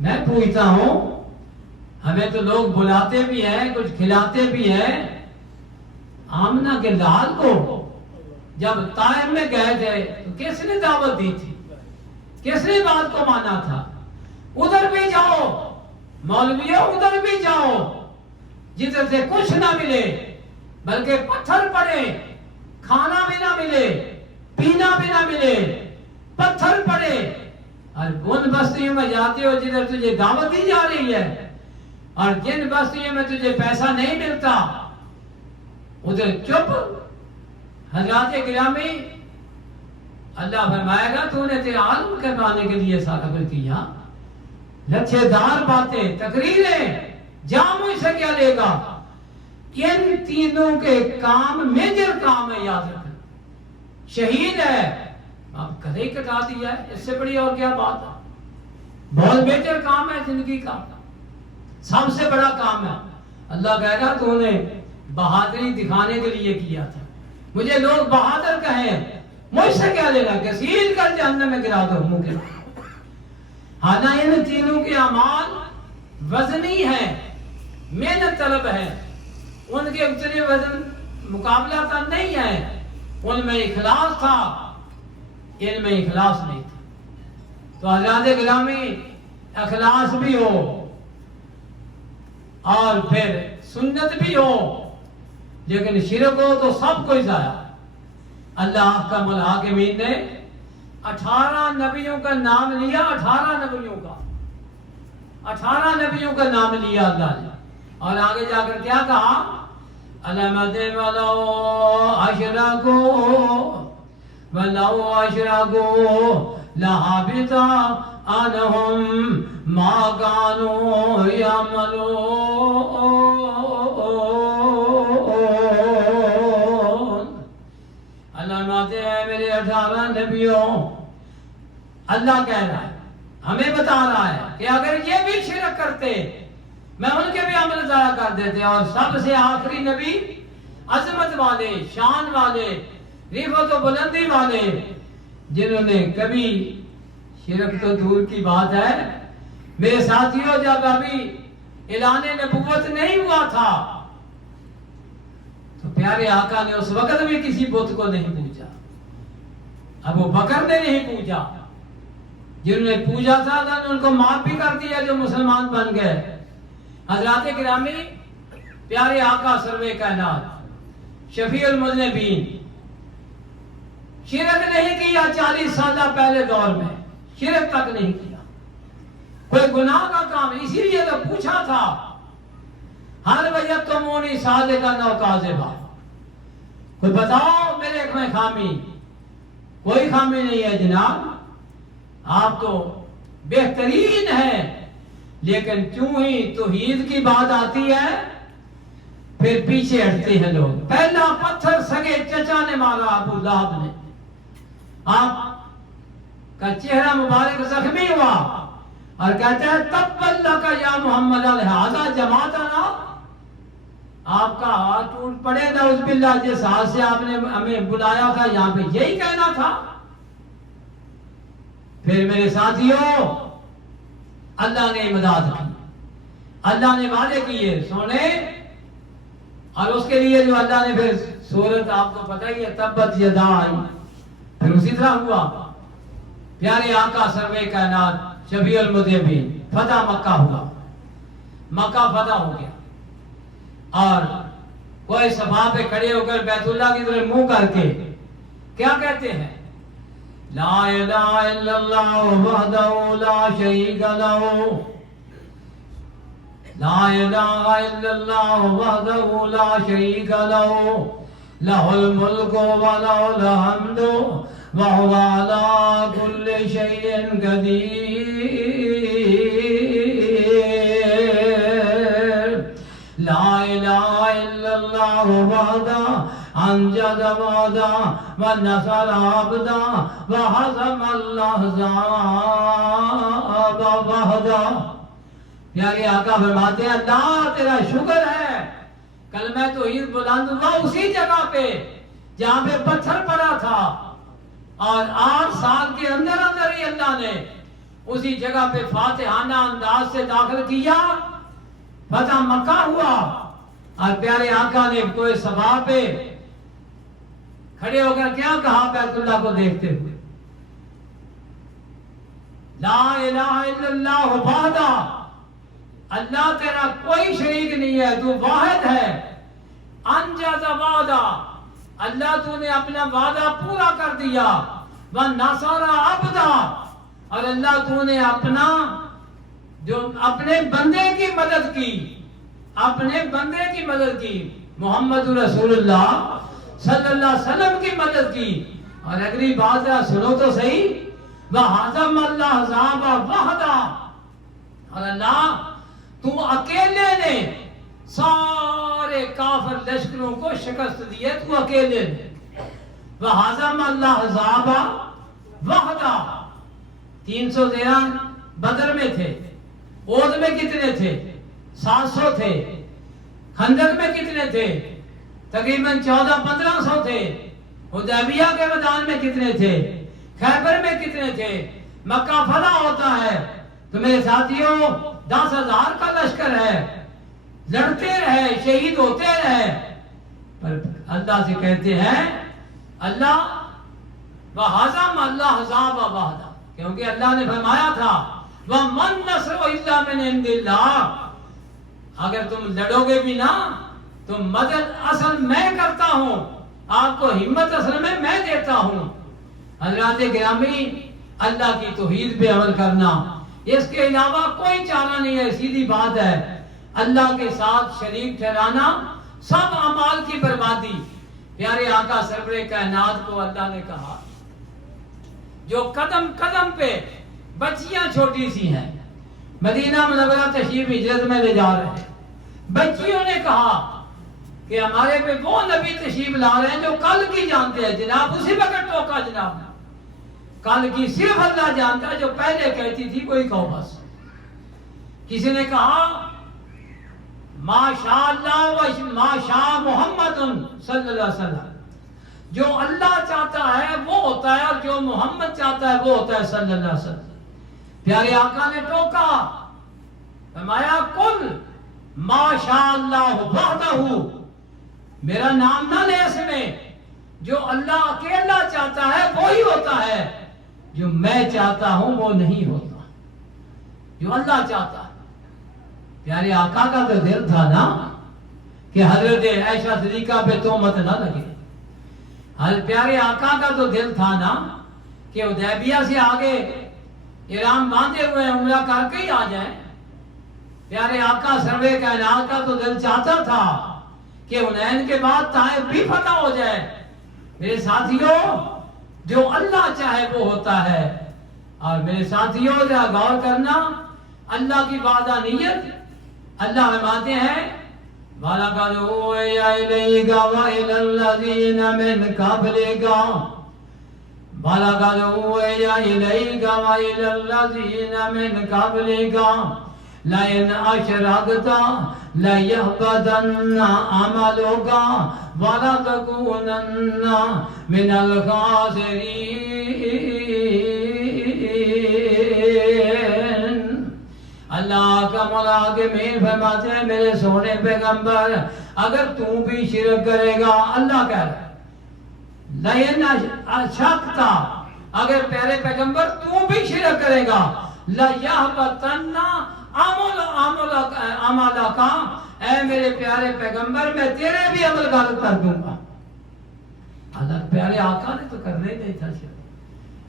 میں پوچھتا ہوں ہمیں تو لوگ بلاتے بھی ہیں، کچھ کھلاتے بھی ہیں. آمنہ کے لال کو جب طائف میں گئے تھے تو کس نے دعوت دی تھی؟ کس نے بات کو مانا تھا؟ ادھر بھی جاؤ مولویوں، ادھر بھی جاؤ جدھر سے کچھ نہ ملے بلکہ پتھر پڑے، کھانا بھی نہ ملے، پینا بھی نہ ملے، پتھر پڑے. اور ان بستیوں میں جاتے ہو جدھر تجھے دعوت دی جا رہی ہے، اور جن بستیوں میں تجھے پیسہ نہیں ملتا ادھر چپ. حضرات گرامی اللہ فرمائے گا تو نے تیرا عالم کروانے کے لیے سارا کچھ کیا. لچھے دار باتیں، تقریریں، جا مجھ سے کیا لے گا؟ ان تینوں کے کام میجر کام ہے، یاد رکھنا. شہید ہے اب گلے کٹا دیا ہے، اس سے بڑی اور کیا بات ہے؟ بہت میجر کام ہے زندگی کا، سب سے بڑا کام ہے. اللہ کہے گا تو نے بہادری دکھانے کے لیے کیا تھا. مجھے لوگ بہادر کہیں، مجھ سے کیا لینا؟ گسیل کر جہنم میں گرا دو منہ کے. حالانکہ ان تینوں کے اعمال وزنی ہیں، محنت طلب ہے. ان کے اتنے وزن مقابلہ تھا نہیں ہے. ان میں اخلاص تھا، ان میں اخلاص نہیں تھا. تو حضرات گرامی اخلاص بھی ہو اور پھر سنت بھی ہو، لیکن شرک ہو تو سب کوئی ضائع. اللہ احکم الحاکمین نے 18 نبیوں کا نام لیا، 18 نبیوں کا نام لیا اللہ نے. اور آگے جا کر کیا کہا؟ علامت وَلَوْ أَشْرَكُوا لَحَبِطَ عَنْهُمْ مَا كَانُوا يَعْمَلُونَ. اللہ ماتے ہیں میرے 18 نبیوں، اللہ کہہ رہا ہے، ہمیں بتا رہا ہے کہ اگر یہ بھی شرک کرتے میں ان کے بھی عمل ضائع کر دیتے. اور سب سے آخری نبی، عظمت والے، شان والے، رفعت و بلندی والے، جنہوں نے کبھی شرک تو دور کی بات ہے میرے ساتھیوں، جب ابھی اعلان نبوت نہیں ہوا تھا تو پیارے آقا نے اس وقت بھی کسی بت کو نہیں پوجا. ابو بکر نے نہیں پوجا. جنہوں نے پوجا تھا اللہ نے ان کو معاف بھی کر دیا جو مسلمان بن گئے. حضرات گرامی پیارے آقا سروے کائنات شفیع المذنبین شرک نہیں کیا 40 سالہ پہلے دور میں، شرک تک نہیں کیا، کوئی گناہ کا کام. اسی لیے تو پوچھا تھا ہر وجدتمونی صادقا او کاذبا، کوئی بتاؤ میرے میں خامی؟ کوئی خامی نہیں ہے جناب، آپ تو بہترین ہیں، لیکن کیوں ہی توحید کی بات آتی ہے پھر پیچھے ہٹتے ہیں لوگ۔ پہلا پتھر سگے چچا نے مارا ابو لہب نے، آپ کا چہرہ مبارک زخمی ہوا اور کہتا ہے تبت لک یا محمد لہذا جماعتنا، آپ کا ہاتھ ٹوٹ پڑے نعوذ باللہ، جس ہاتھ سے آپ نے ہمیں بلایا تھا یہاں پہ یہی کہنا تھا۔ پھر میرے ساتھیوں اللہ نے امداد کی، اللہ نے وعدے کیے سونے، اور اس کے لیے جو اللہ نے پھر سورت آپ کو پتہ ہی ہے تبت یدا آئی، پھر اسی طرح ہوا۔ پیارے آقا سروے کائنات شفیع المذنبین، فتح مکہ ہوا، مکہ فتح ہو گیا، اور کوئی صفا پہ کھڑے ہو کر بیت اللہ کی طرف منہ کر کے کیا کہتے ہیں؟ لا الہ الا اللہ وحدہ لا شریک لہ، لا الہ الا اللہ وحدہ لا شریک لہ، لہ الملک ولہ الحمد وہو علی کل شیء قدیر، لا الہ الا اللہ وحدہ انجز وعدہ ونصر عبدہ وہزم الاحزاب وحدہ۔ پیارے آقا فرماتے ہیں اللہ تیرا شکر ہے، کلمہ توحید بلند ہوا اسی جگہ پہ جہاں پہ پتھر پڑا تھا، اور 8 سال کے اندر اندر ہی اللہ نے اسی جگہ پہ فاتحانہ انداز سے داخل کیا، فتح مکہ ہوا، اور پیارے آقا نے کوئی صفا پہ کھڑے ہو کر کیا کہا بیت اللہ کو دیکھتے ہوئے؟ لا الہ الا اللہ وحدہ، اللہ تیرا کوئی شریک نہیں ہے، تو واحد ہے، انجز وعدہ، اللہ تو نے اپنا وعدہ پورا کر دیا، وَنَصَرَ عَبْدًا، اور اللہ تو نے اپنا جو اپنے بندے کی مدد کی، اپنے بندے کی مدد کی، محمد رسول اللہ صلی اللہ علیہ وسلم کی مدد کی۔ اور اگلی بات ذرا سنو تو صحیح، وَحَزَمَ الْأَحْزَابَ وَحْدًا، اور اللہ تو اکیلے نے سارے کافر لشکروں کو شکست دی ہے، تو اکیلے نے۔ وَحَزَمَ الْأَحْزَابَ وَحْدًا، 313 بدر میں تھے، احد میں کتنے تھے؟ 700 تھے، خندق میں کتنے تھے؟ تقریباً 1400-1500 تھے، حدیبیہ کے میدان میں کتنے تھے؟ خیبر میں کتنے تھے؟ مکہ فتح ہوتا ہے تو میرے ساتھیوں 10,000 کا لشکر ہے، لڑتے رہے، شہید ہوتے رہے، پر اللہ سے کہتے ہیں اللہ وَحَزَمَ الْأَحْزَابَ وَحْدًا، کیونکہ اللہ نے فرمایا تھا وَمَن نَّصْرُ إِلَّا مِنْ عِنْدِ اللَّهِ، اگر تم لڑو گے بھی نہ تو مدد اصل میں کرتا ہوں، آپ کو ہمت اصل میں دیتا ہوں۔ حضرات گرامی، اللہ کی توحید پہ عمل کرنا، اس کے علاوہ کوئی چارہ نہیں ہے، سیدھی بات ہے، اللہ کے ساتھ شریک ٹھہرانا سب اعمال کی بربادی۔ پیارے آقا سرور کائنات کو اللہ نے کہا جو قدم قدم پہ بچیاں چھوٹی سی ہیں، مدینہ منورہ تشریف ہجرت میں لے جا رہے ہیں، بچیوں نے کہا کہ ہمارے پہ وہ نبی تشریف لا رہے ہیں جو کل کی جانتے ہیں۔ جناب اسی وقت ٹوکا، جناب کل کی صرف اللہ جانتا ہے، جو پہلے کہتی تھی کوئی کہو بس۔ کسی نے کہا ما شاء اللہ و ما شاء محمد صلی اللہ علیہ وسلم، جو اللہ چاہتا ہے وہ ہوتا ہے، اور جو محمد چاہتا ہے وہ ہوتا ہے صلی اللہ علیہ وسلم۔ پیارے آقا نے ٹوکا، فرمایا کل ما شاء اللہ وحدہ، میرا نام نہ لے اس میں، جو اللہ اکیلا چاہتا ہے وہی ہوتا ہے، جو میں چاہتا ہوں وہ نہیں ہوتا، جو اللہ چاہتا ہے۔ پیارے آقا کا تو دل تھا نا کہ حضرت عائشہ صدیقہ پہ تہمت نہ لگے، پیارے آقا کا تو دل تھا نا کہ حدیبیہ سے آگے احرام باندھے ہوئے عمرہ کر کے ہی آ جائیں، پیارے آقا سروے کائنات کا تو دل چاہتا تھا کہ حنین کے بعد طائف بھی فتح ہو جائے. میرے ساتھیوں جو اللہ چاہے وہ ہوتا ہے. اور میرے ساتھیوں ذرا غور کرنا اللہ کی وعدہ نیت. اللہ فرماتے ہیں وَلَقَدْ أُوحِيَ إِلَيْكَ وَإِلَى الَّذِينَ مِنْ قَبْلِكَ وَلَقَدْ أُوحِيَ إِلَيْكَ وَإِلَى الَّذِينَ مِنْ قَبْلِكَ لَئِنْ أَشْرَكْتَ لَيَحْبَطَنَّ عَمَلُكَ وَلَتَكُونَنَّ مِنَ الْخَاسِرِينَ. اللہ کا ملاقمین فرماتے ہیں میرے سونے پیغمبر اگر تو بھی شرک کرے گا. اللہ کہہ رہا ہے لَئِنْ أَشْرَكْتَ اگر پیارے پیغمبر تو بھی شرک کرے گا لَيَحْبَطَنَّ عَمَلَكَ اے میرے پیارے پیغمبر میں تیرے بھی عمل غلط کر دوں گا. اللہ پیارے آقا نے تو کرنے نہیں تھا شرک.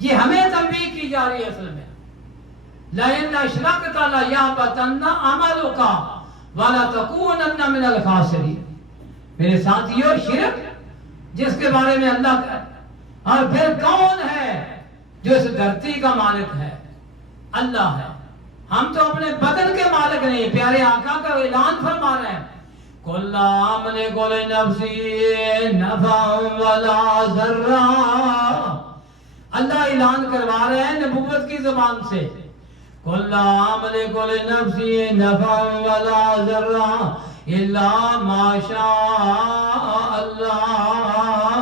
یہ ہمیں تنبیہ کی جا رہی ہے اصل میں. لَئِنْ أَشْرَكْتَ لَيَحْبَطَنَّ عَمَلُكَ وَلَتَكُونَنَّ مِنَ الْخَاسِرِينَ. میرے ساتھیوں شرک جس کے بارے میں اللہ کا اور پھر کون ہے جو اس دھرتی کا مالک ہے؟ اللہ ہے. ہم تو اپنے بدن کے مالک نہیں. پیارے آقا کا اعلان فرما رہے ہیں قُلْ لَا أَمْلِكُ لِنَفْسِي نَفْعًا وَلَا ضَرًّا. اللہ اعلان کروا رہے ہیں نبوت کی زبان سے قُلْ لَا أَمْلِكُ لِنَفْسِي نَفْعًا وَلَا ضَرًّا إِلَّا مَا شَاءَ اللَّهُ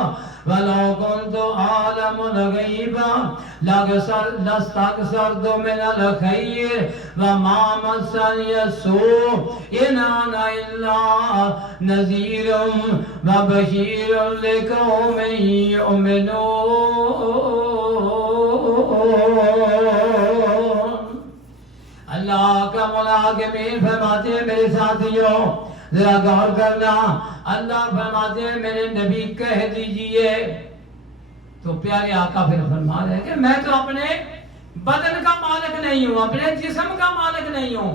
وَلَوْ كُنْتُ أَعْلَمُ الْغَيْبَ لَاسْتَكْثَرْتُ مِنَ الْخَيْرِ وَمَا مَسَّنِيَ السُّوءُ إِنْ أَنَا إِلَّا نَذِيرٌ وَبَشِيرٌ لِقَوْمٍ يُؤْمِنُونَ. اللہ کا ملاقمین فرماتے ہیں میرے ساتھیوں ذرا غور کرنا. اللہ فرماتے ہیں میرے نبی کہہ دیجئے. تو پیارے آقا پھر فرما رہے ہیں کہ میں تو اپنے بدن کا مالک نہیں ہوں, اپنے جسم کا مالک نہیں ہوں.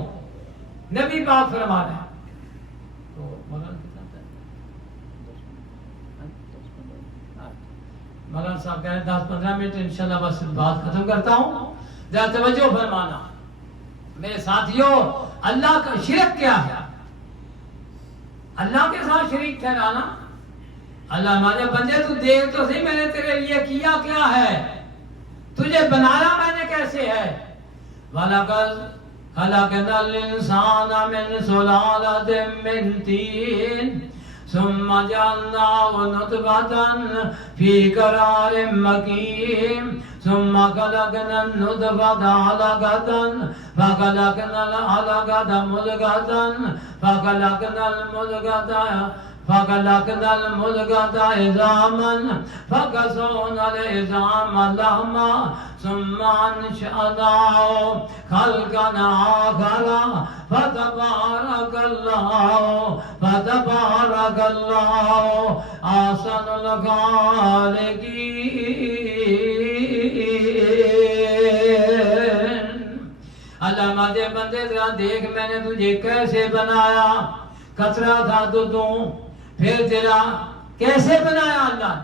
نبی پاک فرما رہے ہیں. تو مولانا صاحب کہہ رہے ہیں 10-15 منٹ انشاءاللہ بس بات ختم کرتا ہوں. ذرا توجہ فرمانا میرے ساتھیوں. اللہ کا شرک کیا ہے؟ اللہ کے ساتھ شریک ٹھہرانا. اللہ ہمارے بندے تو دیکھ تو صحیح میں نے تیرے لیے کیا کیا ہے, تجھے بنایا میں نے کیسے ہے. وَلَقَدْ خَلَقْنَا الْإِنسَانَ مِنْ سُلَالَةٍ مِّن طِينٍ ثُمَّ جَعَلْنَاهُ نُطْفَةً فِي قَرَارٍ مَّكِينٍ ثُمَّ خَلَقْنَا النُّطْفَةَ عَلَقَةً فَخَلَقْنَا الْعَلَقَةَ مُضْغَةً فَخَلَقْنَا الْمُضْغَةَ عِظَامًا فَكَسَوْنَا الْعِظَامَ لَحْمًا ثُمَّ أَنشَأْنَاهُ خَلْقًا آخَرَ فَتَبَارَكَ اللَّهُ أَحْسَنُ الْخَالِقِينَ. اللہ مادے بندے ذرا دیکھ میں نے تجھے کیسے بنایا. کچرا تھا تو پھر تیرا کیسے بنایا اللہ.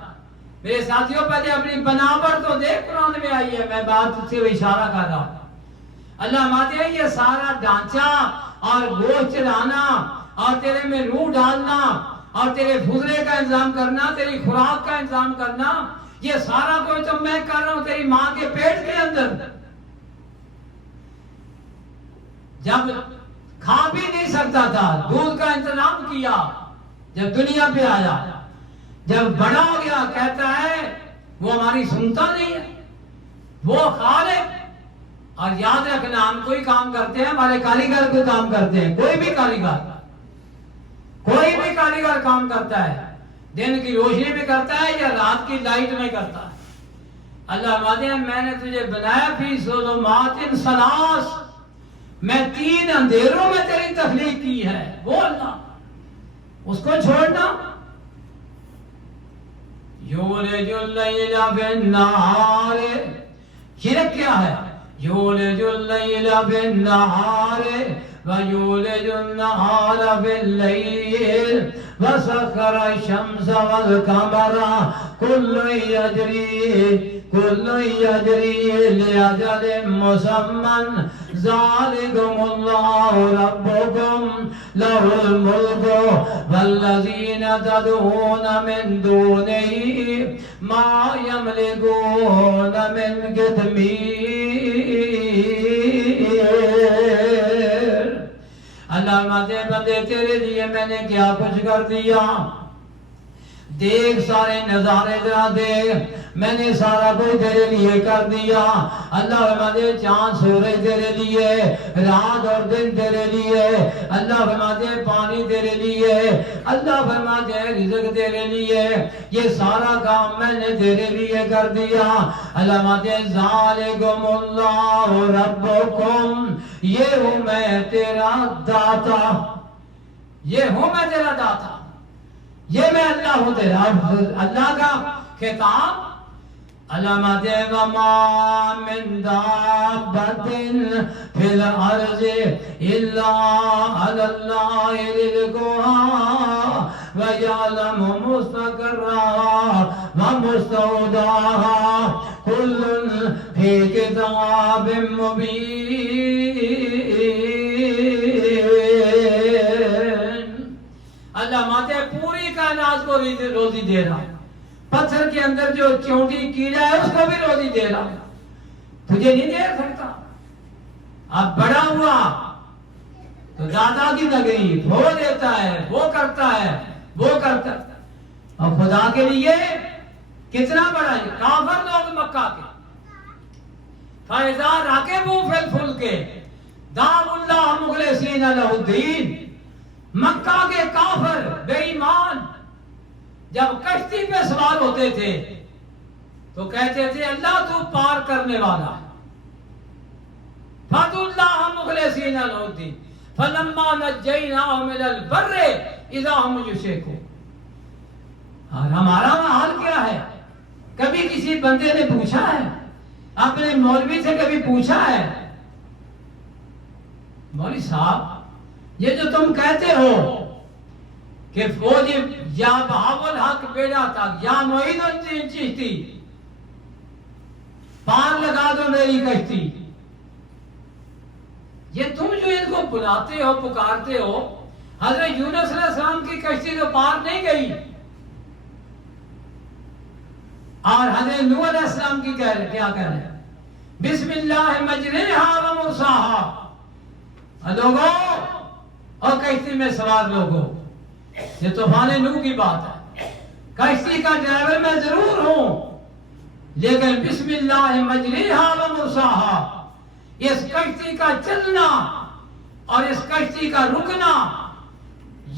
میرے ساتھیوں پہلے اپنی بناوٹ تو دیکھ قرآن میں آئی ہے. میں بات سے اشارہ کر رہا ہوں. اللہ ماتے ہیں یہ سارا ڈھانچہ اور گوشت چلانا اور تیرے میں روح ڈالنا اور تیرے فضلے کا انتظام کرنا, تیری خوراک کا انتظام کرنا, یہ سارا کوئی تو میں کر رہا ہوں تیری ماں کے پیٹ کے اندر. جب کھا بھی نہیں سکتا تھا دودھ کا انتظام کیا, جب دنیا پہ آیا, جب بڑا ہو گیا کہتا ہے وہ ہماری سنتا نہیں ہے, وہ خالق. اور یاد رکھنا ہم کوئی کام کرتے ہیں ہمارے کاریگر کوئی کام کرتے ہیں, کوئی بھی کاریگر کام کرتا ہے دن کی روشنی میں کرتا ہے یا رات کی لائٹ میں کرتا ہے. اللہ فرماتے ہیں میں نے تجھے بنایا فی ظلمات ثلاث, میں 3 اندھیروں میں تیری تخلیق کی ہے. وہ اللہ اس کو چھوڑنا. یولج اللیل فی النہار, شرک کیا ہے؟ یولج اللیل فی النہار وَيُولِجُ النَّهَارَ فِي اللَّيْلِ وَسَخَّرَ الشَّمْسَ وَالْقَمَرَ كُلٌّ يَجْرِي لِأَجَلٍ مُّسَمًّى ذَلِكُمُ اللَّهُ رَبُّكُمْ لَهُ الْمُلْكُ وَالَّذِينَ تَدْعُونَ مِن دُونِهِ مَا يَمْلِكُونَ مِن قِطْمِيرٍ۔ اللہ مدے بندے تیرے لیے میں نے کیا کچھ کر دیا، دیکھ سارے نظارے ذرا دیکھ، میں نے سارا کچھ تیرے لیے کر دیا۔ اللہ فرماتے چاند سورج تیرے لیے، رات اور دن تیرے لیے، اللہ فرماتے پانی تیرے لیے، اللہ فرماتے رزق تیرے لیے، یہ سارا کام میں نے تیرے لیے کر دیا۔ اللہ فرماتے ذالکم اللہ ربکم، یہ ہوں میں تیرا داتا، یہ ہوں میں تیرا داتا، یہ میں اللہ ہوں تیرا۔ اللہ کا خطاب علامات وما من دابت فی الارض الا علی اللہ رزقها ویعلم مستقرها ومستودعها کل فی کتاب مبین۔ اللہ ماتے پوری کائنات کو روزی دے رہا، پتھر کے اندر جو چونٹی کیڑا ہے اس کو بھی روزی دے رہا، تجھے نہیں دے سکتا۔ اب بڑا ہوا تو دادا کی نگری وہ دیتا ہے، وہ کرتا ہے، وہ کرتا ہے۔ اور خدا کے لیے کتنا بڑا ہے، کافر لوگ مکہ کے فَإِذَا رَكِبُوا فِي الْفُلْكِ دَعَوُا اللَّهَ مُخْلِصِينَ لَهُ الدِّينَ، مکہ کے کافر بے ایمان جب کشتی پہ سوار ہوتے تھے تو کہتے تھے اللہ تو پار کرنے والا ہے، فَادْعُوا اللَّهَ مُخْلِصِينَ لَهُ الدِّينَ فَلَمَّا نَجَّيْنَاهُمْ إِلَى الْبَرِّ إِذَا هُمْ يُشْرِكُونَ۔ اور ہمارا حال کیا ہے؟ کبھی کسی بندے نے پوچھا ہے، اپنے مولوی سے کبھی پوچھا ہے مولوی صاحب یہ جو تم کہتے ہو کہ فوج یا بہاو الحق بیڑا تک یا معین الدین چشتی پار لگا دو میری کشتی، یہ تم جو ان کو بلاتے ہو پکارتے ہو، حضرت یونس علیہ السلام کی کشتی تو پار نہیں گئی، اور حضرت نوح علیہ السلام کی کیا کہہ رہے ہیں بسم اللہ مجریہا و مرساہا۔ لوگوں اور کشتی میں سوار لوگوں، یہ طوفان نوح کی بات ہے، کشتی کا ڈرائیور میں ضرور ہوں لیکن بسم اللہ مجریہا و مرساہا، اس کشتی کا چلنا اور اس کشتی کا رکنا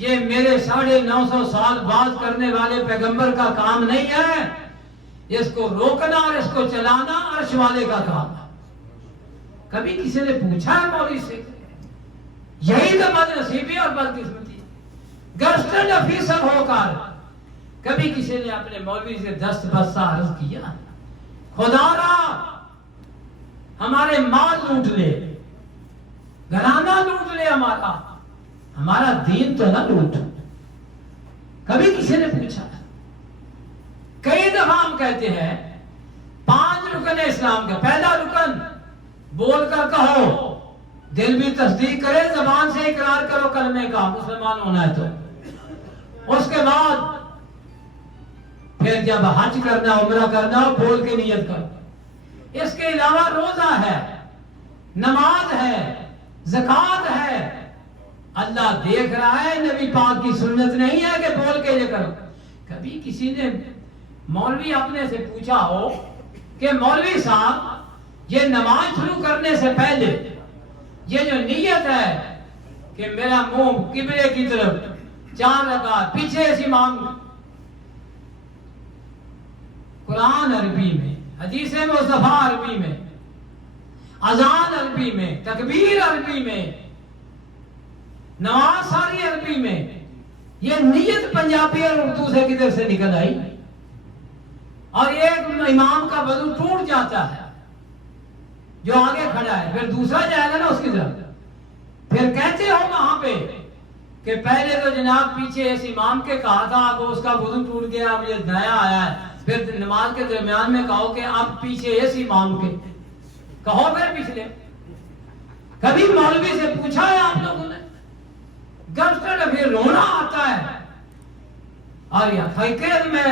یہ میرے 950 سال بعد کرنے والے پیغمبر کا کام نہیں ہے، اس کو روکنا اور اس کو چلانا عرش والے کا کام ہے۔ کبھی کسی نے پوچھا ہے مولوی سے؟ یہی تو بد نصیبی اور بدقسمتی، گسٹنڈ آفیسر ہو کر کبھی کسی نے اپنے مولوی سے دست بستہ عرض کیا خدا را ہمارے مال لوٹ لے، گھرانہ لوٹ لے، ہمارا دین تو نہ لوٹ؟ کبھی کسی نے پوچھا؟ کئی دفعہ ہم کہتے ہیں 5 رکن اسلام کا، پہلا رکن بول کر کہو، دل بھی تصدیق کرے، زبان سے اقرار کرو کلمے کا مسلمان ہونا ہے تو، اس کے بعد پھر جب حج کرنا عمرہ کرنا ہو بول کے نیت کرو۔ اس کے علاوہ روزہ ہے، نماز ہے، زکوٰۃ ہے، اللہ دیکھ رہا ہے، نبی پاک کی سنت نہیں ہے کہ بول کے یہ کرو۔ کبھی کسی نے مولوی اپنے سے پوچھا ہو کہ مولوی صاحب یہ نماز شروع کرنے سے پہلے یہ جو نیت ہے کہ میرا منہ قبلے کی طرف 4 رکعت پیچھے سے مانگ، قرآن عربی میں، حدیث مصطفیٰ عربی میں، اذان عربی میں، تکبیر عربی میں، نماز ساری عربی میں، یہ نیت پنجابی اور اردو سے کدھر سے نکل آئی؟ اور ایک امام کا وضو ٹوٹ جاتا ہے جو آگے کھڑا ہے، پھر دوسرا جائے گا نا اس کی طرف، پھر کہتے ہو وہاں پہ کہ پہلے تو جناب پیچھے اس امام کے کہا تھا اب اس کا وضو ٹوٹ گیا اب یہ نیا آیا ہے، پھر نماز کے درمیان میں کہو کہ اب پیچھے اس امام کے کہو پھر پچھلے. کبھی مولوی سے پوچھا ہے آپ لوگوں نے؟ گرسٹر پھر رونا آتا ہے. اور یہ حقیقت میں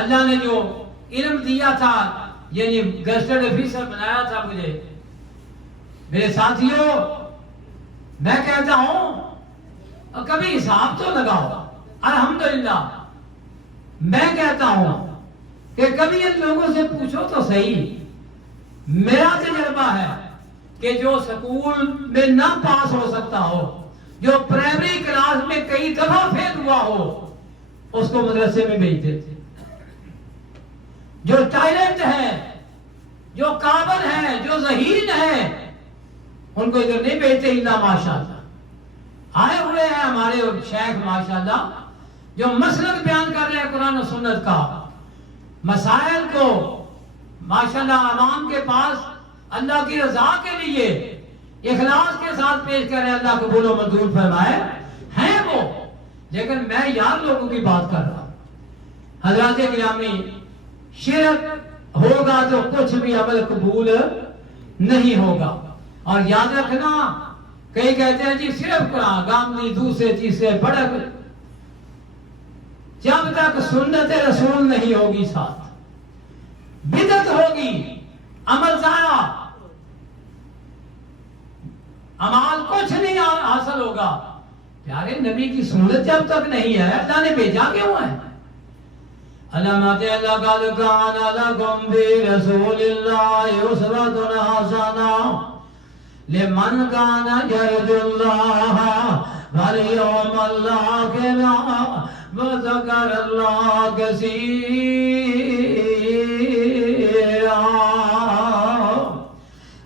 اللہ نے جو علم دیا تھا یعنی گزٹڈ آفیسر بنایا تھا مجھے، میرے ساتھیوں میں کہتا ہوں کبھی حساب تو لگاؤ. الحمدللہ میں کہتا ہوں کہ کبھی ان لوگوں سے پوچھو تو صحیح. میرا تجربہ ہے کہ جو سکول میں نہ پاس ہو سکتا ہو، جو پرائمری کلاس میں کئی دفعہ فیل ہوا ہو، اس کو مدرسے میں بھیج دیتے. جو ٹیلنٹ ہے، جو قابل ہے، جو ذہین ہے، ان کو ادھر نہیں بھیجتے الا ماشاءاللہ. آئے ہوئے ہیں ہمارے شیخ ماشاءاللہ جو مسلک بیان کر رہے ہیں قرآن و سنت کا، مسائل کو ماشاءاللہ عوام کے پاس اللہ کی رضا کے لیے اخلاص کے ساتھ پیش کر رہے ہیں. اللہ قبول و منظور فرمائے ہیں وہ. لیکن میں یار لوگوں کی بات کر رہا ہوں. حضرات گرامی، شرک ہوگا تو کچھ بھی عمل قبول نہیں ہوگا. اور یاد رکھنا، کئی کہتے ہیں جی صرف قرآن گامنی دوسرے تیسرے بڑک، جب تک سنت رسول نہیں ہوگی ساتھ بدعت ہوگی، عمل ضائع، عمال کچھ نہیں حاصل ہوگا. پیارے نبی کی سنت جب تک نہیں ہے اللہ نے بھیجا کیوں ہے؟ علامات لقد کان لکم فی رسول اللہ اسوۃ حسنہ لمن کان یرجو اللہ والیوم الآخر وذکر اللہ کثیرا.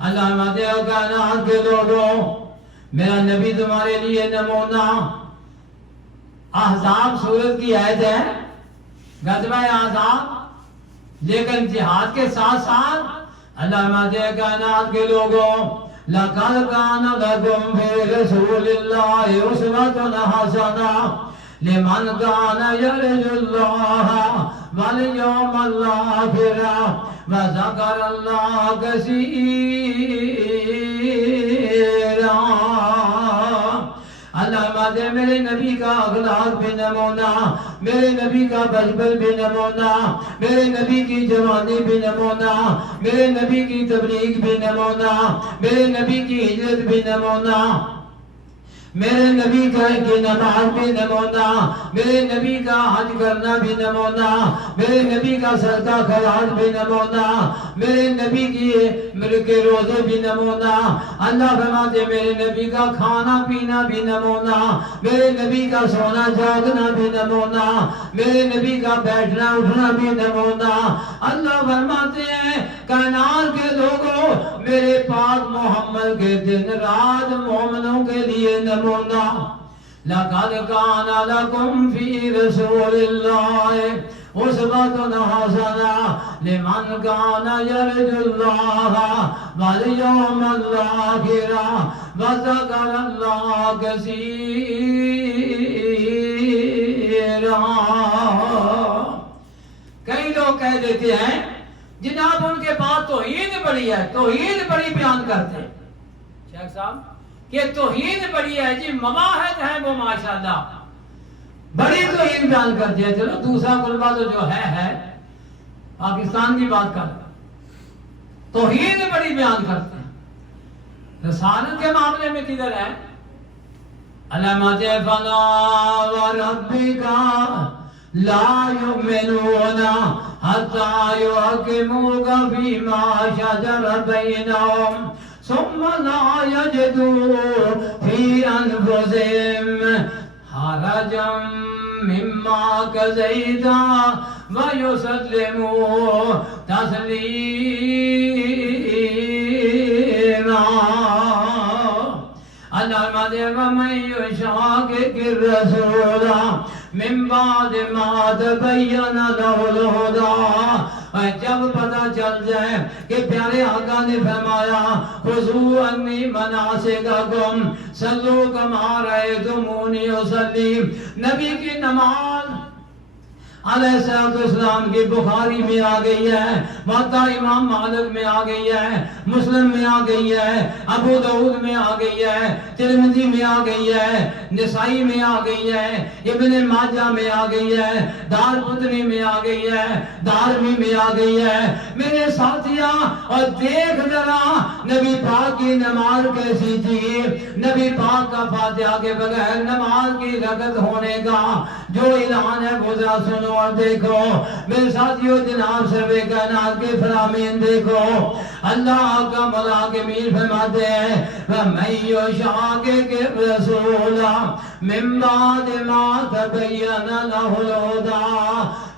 علامات کائنات کے لوگوں، میرا نبی تمہارے لیے نمونہ. احزاب سورت کی آیت ہے، غزوہ احزاب، لیکن جہاد کے ساتھ ساتھ علامات کائنات کے لوگوں، لقد کان لکم فی رسول اللہ اسوۃ حسنہ لمن کان یرجو اللہ والیوم الآخر وذکر اللہ کثیرا. علامات میرے نبی کا اخلاق بھی نمونہ، میرے نبی کا بچپن بھی نمونہ، میرے نبی کی جوانی بھی نمونہ، میرے نبی کی تبلیغ بھی نمونہ، میرے نبی کی ہجرت بھی نمونہ، میرے نبی کا نماز بھی نمونہ، میرے نبی کا حج کرنا بھی نمونہ، میرے نبی کا صدقہ خیرات بھی نمونہ، میرے نبی کی کے روزے بھی نمونہ. اللہ فرماتے میرے نبی کا کھانا پینا بھی نمونہ، میرے نبی کا سونا جاگنا بھی نمونہ، میرے نبی کا بیٹھنا اٹھنا بھی نمونہ. اللہ فرماتے ہیں کائنات کے لوگوں، میرے پاک محمد کے دن رات مومنوں کے لیے نمونہ. لقد کان لکم فی رسول اللہ اسوۃ حسنہ لمن کان یرجو اللہ والیوم الآخر وذکر اللہ کثیرا. کئی لوگ کہہ دیتے ہیں جناب ان کے پاس توحید بڑی ہے، توحید بڑی بیان کرتے ہیں شیخ صاحب کہ توحید بڑی ہے جی، مواحد ہے وہ ماشاءاللہ بڑی توحید بیان کرتے ہیں. چلو دوسرا کلمہ تو جو ہے پاکستان کی بات کر، توحید بڑی بیان کرتے ہیں. رسالت کے معاملے میں کدھر ہے؟ علامات فلا وربک لا یؤمنون حتی یحکموک فیما شجر بینہم ثم لا یجدوا فی انفسہم حرجا مما قضیت ویسلموا تسلیما. علامات ومن یشاقق الرسول من بعد ما تبین له الہدی اور جب پتہ چل جائے کہ پیارے آقا نے فرمایا خذو انی مناسککم صلو کما رأیتمونی اصلی، نبی کی نماز علیہ السلام کی بخاری میں آ گئی ہے، موطا امام مالک میں آ گئی ہے، مسلم میں آ گئی ہے، ابو داؤد میں آ گئی ہے، ترمذی میں آ گئی ہے، نسائی میں آ گئی ہے، ابن ماجہ میں آ گئی ہے، دارقطنی میں آ گئی ہے، دارمی میں آ گئی ہے۔ میرے ساتھیاں اور دیکھ ذرا نبی پاک کی نماز کیسی تھی، نبی پاک کا فاتحہ کے بغیر نماز کی رکعت ہونے کا جو اعلان ہے وہ ذرا سنو اور دیکھو۔ میرے ساتھیوں جناب سروے کائنات کے فرامین دیکھو، اللہ کا ملاکمین فرماتے ہیں وَمَن يُشَاقِقِ الرَّسُولَ مِن بَعْدِ مَا تَبَيَّنَ لَهُ الْهُدَىٰ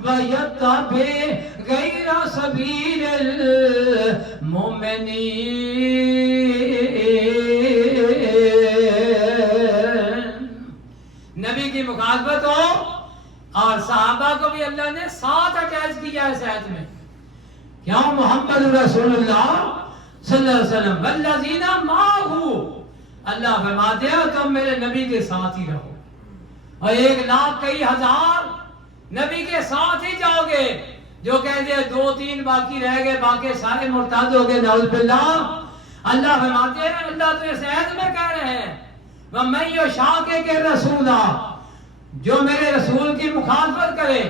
وَيَتَّبِعْ غَيْرَ سَبِيلِ الْمُؤْمِنِينَ۔ نبی کی مخالفت ہو، اور صحابہ کو بھی اللہ نے ساتھ اٹیچ کیا ہے اس آیت میں، کیوں؟ محمد رسول اللہ صلی اللہ علیہ وسلم والذین معہ، اللہ فرماتے ہیں تم میرے نبی کے ساتھ ہی رہو، اور 1,00,000 کئی ہزار نبی کے ساتھ ہی جاؤ گے، جو کہہ دے 2-3 باقی رہ گئے باقی سارے مرتد ہو گئے نعوذ باللہ۔ اللہ فرماتے ہیں اللہ تو اس آیت میں کہہ رہے ہیں وَمَن يُشَاقِقِ الرَّسُولَ، جو میرے رسول کی مخالفت کرے،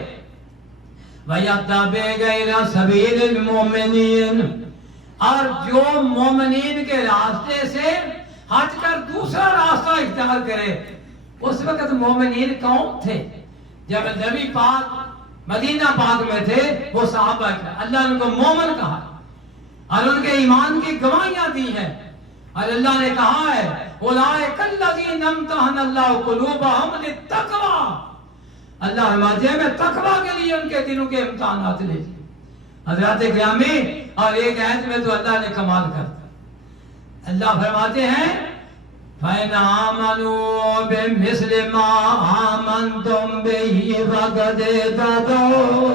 وَيَتَّبِعْ غَيْرَ سَبِيلِ الْمُؤْمِنِينَ، اور جو مومنین کے راستے سے ہٹ کر دوسرا راستہ اختیار کرے۔ اس وقت مومنین کون تھے؟ جب نبی پاک مدینہ پاک میں تھے وہ صحابہ تھے، اللہ نے ان کو مومن کہا اور ان کے ایمان کی گواہیاں دی ہیں، اور اللہ نے کہا ہے اولئک الذین امتحن اللہ قلوبہم للتقوی، اللہ فرماتے ہیں میں تقوی کے لیے ان کے دلوں کے امتحانات لے لیے۔ حضرات گرامی، اور ایک آیت میں تو اللہ نے کمال کر دیا، اللہ فرماتے ہیں فَإِنْ آمَنُوا بِمِثْلِ مَا آمَنْتُمْ بِهِ فَقَدِ اهْتَدَوْا،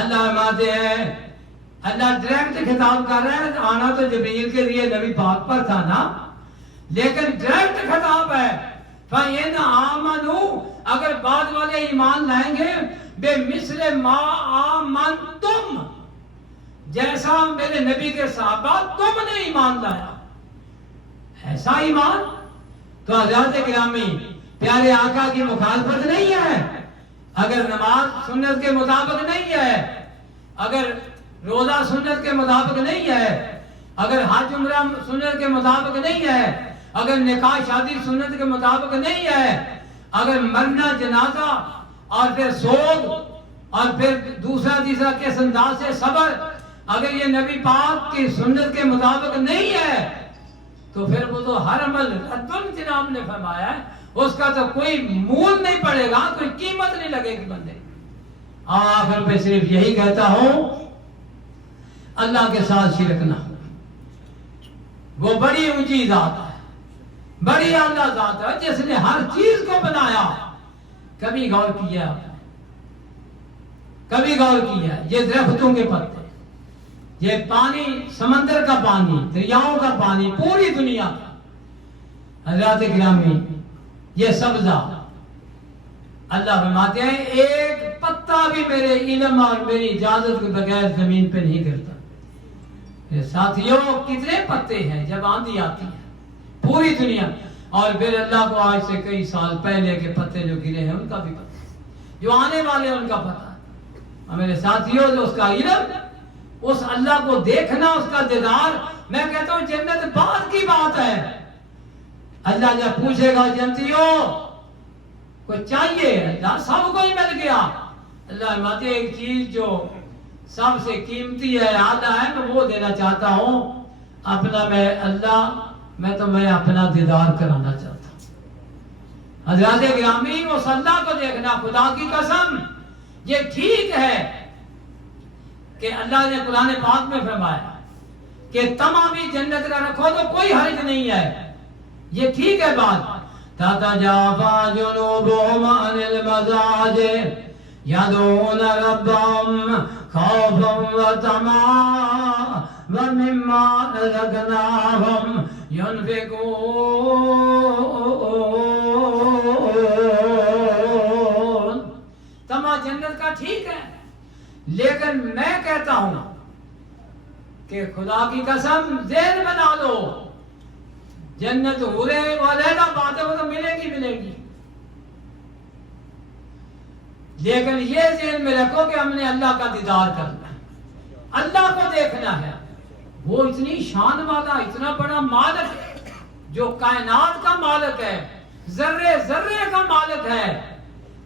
اللہ فرماتے ہیں، اللہ ڈائریکٹ خطاب کر رہا ہے، آنا تو جبریل کے لیے نبی پاک پر تھا نا، لیکن ڈائریکٹ خطاب ہے فَإِنْ آمَنُوا، اگر بعد والے ایمان لائیں گے بِمِثْلِ مَا آمَنْتُمْ، جیسا میرے نبی کے صحابہ تم نے ایمان لایا، ایسا ایمان، تو حضرات گرامی پیارے آقا کی مخالفت نہیں ہے، اگر نماز سنت کے مطابق نہیں ہے، اگر روزہ سنت کے مطابق نہیں ہے، اگر حج عمرہ سنت کے مطابق نہیں ہے، اگر نکاح شادی سنت کے مطابق نہیں ہے، اگر مرنا جنازہ اور پھر سوگ اور پھر دوسرا تیسرا کس انداز سے صبر اگر یہ نبی پاک کی سنت کے مطابق نہیں ہے تو پھر وہ تو ہر عمل ردن جناب نے فرمایا ہے، اس کا تو کوئی مول نہیں پڑے گا، کوئی قیمت نہیں لگے گی بندے۔ آخر پہ صرف یہی کہتا ہوں اللہ کے ساتھ شرک نہ ہو، وہ بڑی اونچی ذات ہے، بڑی اعلیٰ ذات ہے جس نے ہر چیز کو بنایا۔ کبھی غور کیا آپ نے؟ کبھی غور کیا یہ درختوں کے پتے، یہ پانی، سمندر کا پانی، دریاؤں کا پانی، پوری دنیا کا، حضرات گرامی یہ سبزہ، اللہ فرماتے ہیں ایک پتا بھی میرے علم اور میری اجازت کے بغیر زمین پہ نہیں گرتا۔ ساتھیوں کتنے پتے ہیں جب آندھی آتی ہے پوری دنیا، اور پھر اللہ کو آج سے کئی سال پہلے کے پتے جو گرے ہیں ان کا بھی پتہ، جو آنے والے ہیں ان کا پتہ۔ اور میرے ساتھیوں جو اس کا علم، اس اللہ کو دیکھنا، اس کا دیدار، میں کہتا ہوں جنت بعد کی بات ہے۔ اللہ جب پوچھے گا جنتیوں کوئی چاہیے، اللہ سب کو ہی مل گیا، اللہ فرماتے ہیں ایک چیز جو سب سے قیمتی ہے، اعلیٰ ہے، میں وہ دینا چاہتا ہوں اپنا، میں اللہ میں تمہیں اپنا دیدار کرانا چاہتا ہوں۔ حضرات گرامی اس اللہ کو دیکھنا، خدا کی قسم یہ ٹھیک ہے کہ اللہ نے قرآن پاک میں فرمایا کہ تمامی جنت نہ رکھو تو کوئی حرج نہیں ہے، یہ ٹھیک ہے بات۔ تَتَجَافَىٰ جُنُوبُهُمْ عَنِ الْمَضَاجِعِ يَدْعُونَ رَبَّهُمْ خوفا وطمعا ومما رزقناهم ينفقون. تما جنت کا ٹھیک ہے، لیکن میں کہتا ہوں کہ خدا کی قسم ذہن بنا لو، جنت حورے علیحدہ بات ہے، وہ تو ملے گی، لیکن یہ ذہن میں رکھو کہ ہم نے اللہ کا دیدار کرنا ہے، اللہ کو دیکھنا ہے. وہ اتنی شان والا، اتنا بڑا مالک ہے، جو کائنات کا مالک ہے، ذرے ذرے کا مالک ہے،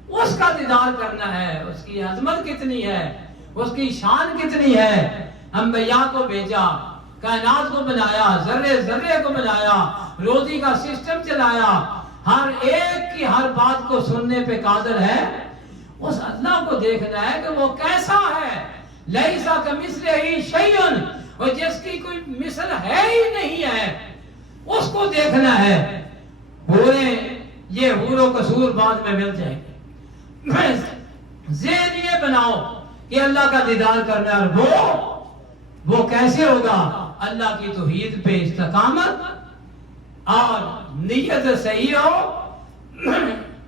اس کا دیدار کرنا ہے. اس کی عظمت کتنی ہے، اس کی شان کتنی ہے. انبیاء کو بھیجا، کائنات کو بنایا، ذرے ذرے کو بنایا، روزی کا سسٹم چلایا، ہر ایک کی ہر بات کو سننے پہ قادر ہے. اس اللہ کو دیکھنا ہے کہ وہ کیسا ہے. لیسا کمثلہ شیء، اور جس کی کوئی مثل ہے ہی نہیں ہے، اس کو دیکھنا ہے. یہ حور و قصور بعد میں مل جائیں گے. ذہن یہ بناؤ کہ اللہ کا دیدار کرنا ہے، اور وہ کیسے ہوگا؟ اللہ کی توحید پہ استقامت اور نیت صحیح ہو،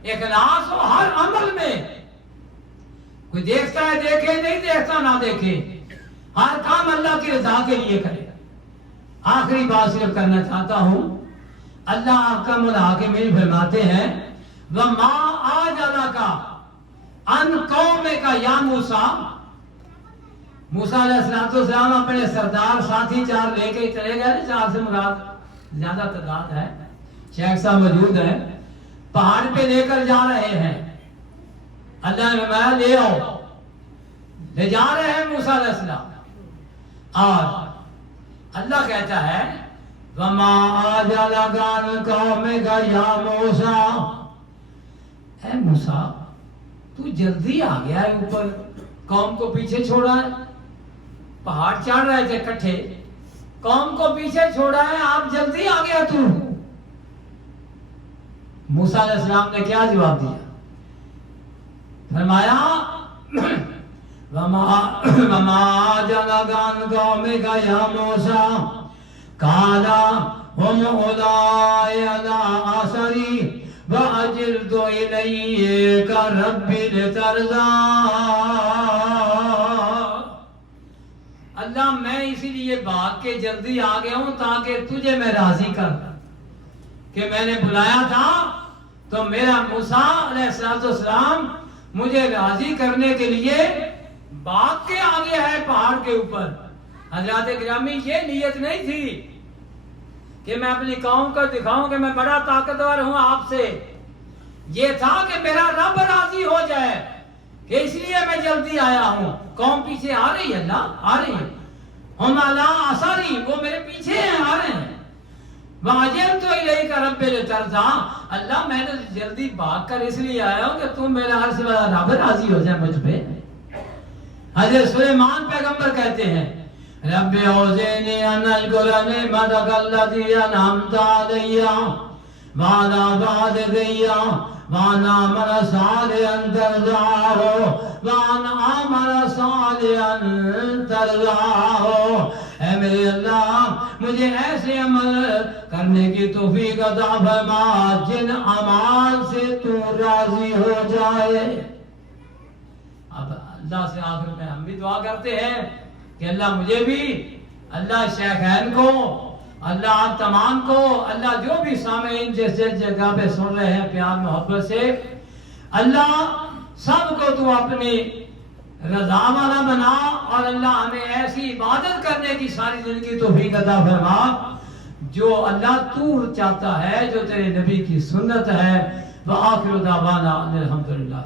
اخلاص ہو ہر عمل میں. کوئی دیکھتا ہے دیکھے، نہیں دیکھتا نہ دیکھے، ہر کام اللہ کی رضا کے لیے کرے. آخری بات صرف کرنا چاہتا ہوں، اللہ احکم الحاکمین فرماتے ہیں وَمَا أَعْجَلَكَ عَنْ قَوْمِكَ يَا موسیٰ. موسیٰ علیہ السلام اپنے سردار ساتھی 4 لے کے چلے گئے. 4 سے مراد زیادہ تعداد ہے، شیخ صاحب موجود ہیں، پہاڑ پہ لے کر جا رہے ہیں. اللہ نے فرمایا لے آؤ، لے جا رہے ہیں موسیٰ علیہ السلام. اور اللہ کہتا ہے وَمَا أَعْجَلَكَ عَنْ قَوْمِكَ يَا مُوسَىٰ. اے موسیٰ، تو جلدی آ گیا ہے اوپر، قوم کو پیچھے چھوڑا ہے. پہاڑ چڑھ رہے تھے کٹھے، قوم کو پیچھے چھوڑا ہے، آپ جلدی آ گیا تو. موسیٰ علیہ السلام نے کیا جواب دیا؟ فرمایا وَمَا أَعْجَلَكَ عَنْ قَوْمِكَ يَا مُوسَىٰ قَالَ هُمْ أُولَٰئِكَ عَلَىٰ آثَرِي وَعَجِلْتُ إِلَيْكَ رَبِّ لِتَرْضَىٰ. اللہ میں اسی لیے بھاگ کے جلدی آ گیا ہوں تاکہ تجھے میں راضی کر دوں. کہ میں نے بلایا تھا تو میرا موسیٰ علیہ السلام مجھے راضی کرنے کے لیے بھاگ کے آگے ہے پہاڑ کے اوپر. حضرات گرامی، یہ نیت نہیں تھی کہ میں اپنی قوم کو دکھاؤں کہ میں بڑا طاقتور ہوں آپ سے. یہ تھا کہ میرا رب راضی ہو جائے، کہ اس لیے میں جلدی آیا ہوں. قوم پیچھے آ رہی ہے، اللہ آ رہی ہے، ہم علی آثاری، وہ میرے پیچھے ہیں، آ رہے ہیں. وَعَجِلْتُ إِلَيْكَ رَبِّ لِتَرْضَىٰ. اللہ میں نے جلدی بھاگ کر اس لیے آیا ہوں کہ تم میرا ہر سے بڑا رب راضی ہو جائے مجھ پہ. حضرت سلیمان پیغمبر کہتے ہیں رب اوزعنی ان اشکر نعمتک التی انعمت علی وعلی والدی وان اعمل صالحا ترضاه وان اعمل صالحا ترضاه. اے میرے اللہ، مجھے ایسے عمل کرنے کی توفیق عطا فرما جن اعمال سے تو راضی ہو جائے. اب اللہ سے آخر میں ہم بھی دعا کرتے ہیں کہ اللہ مجھے بھی، اللہ شیخین کو، اللہ آپ تمام کو، اللہ جو بھی سامعین جس جگہ پہ سن رہے ہیں پیار محبت سے، اللہ سب کو تو اپنی رضا والا بنا، اور اللہ ہمیں ایسی عبادت کرنے کی ساری زندگی توفیق عطا فرما جو اللہ تو چاہتا ہے، جو تیرے نبی کی سنت ہے. وآخر دعوانا الحمدللہ.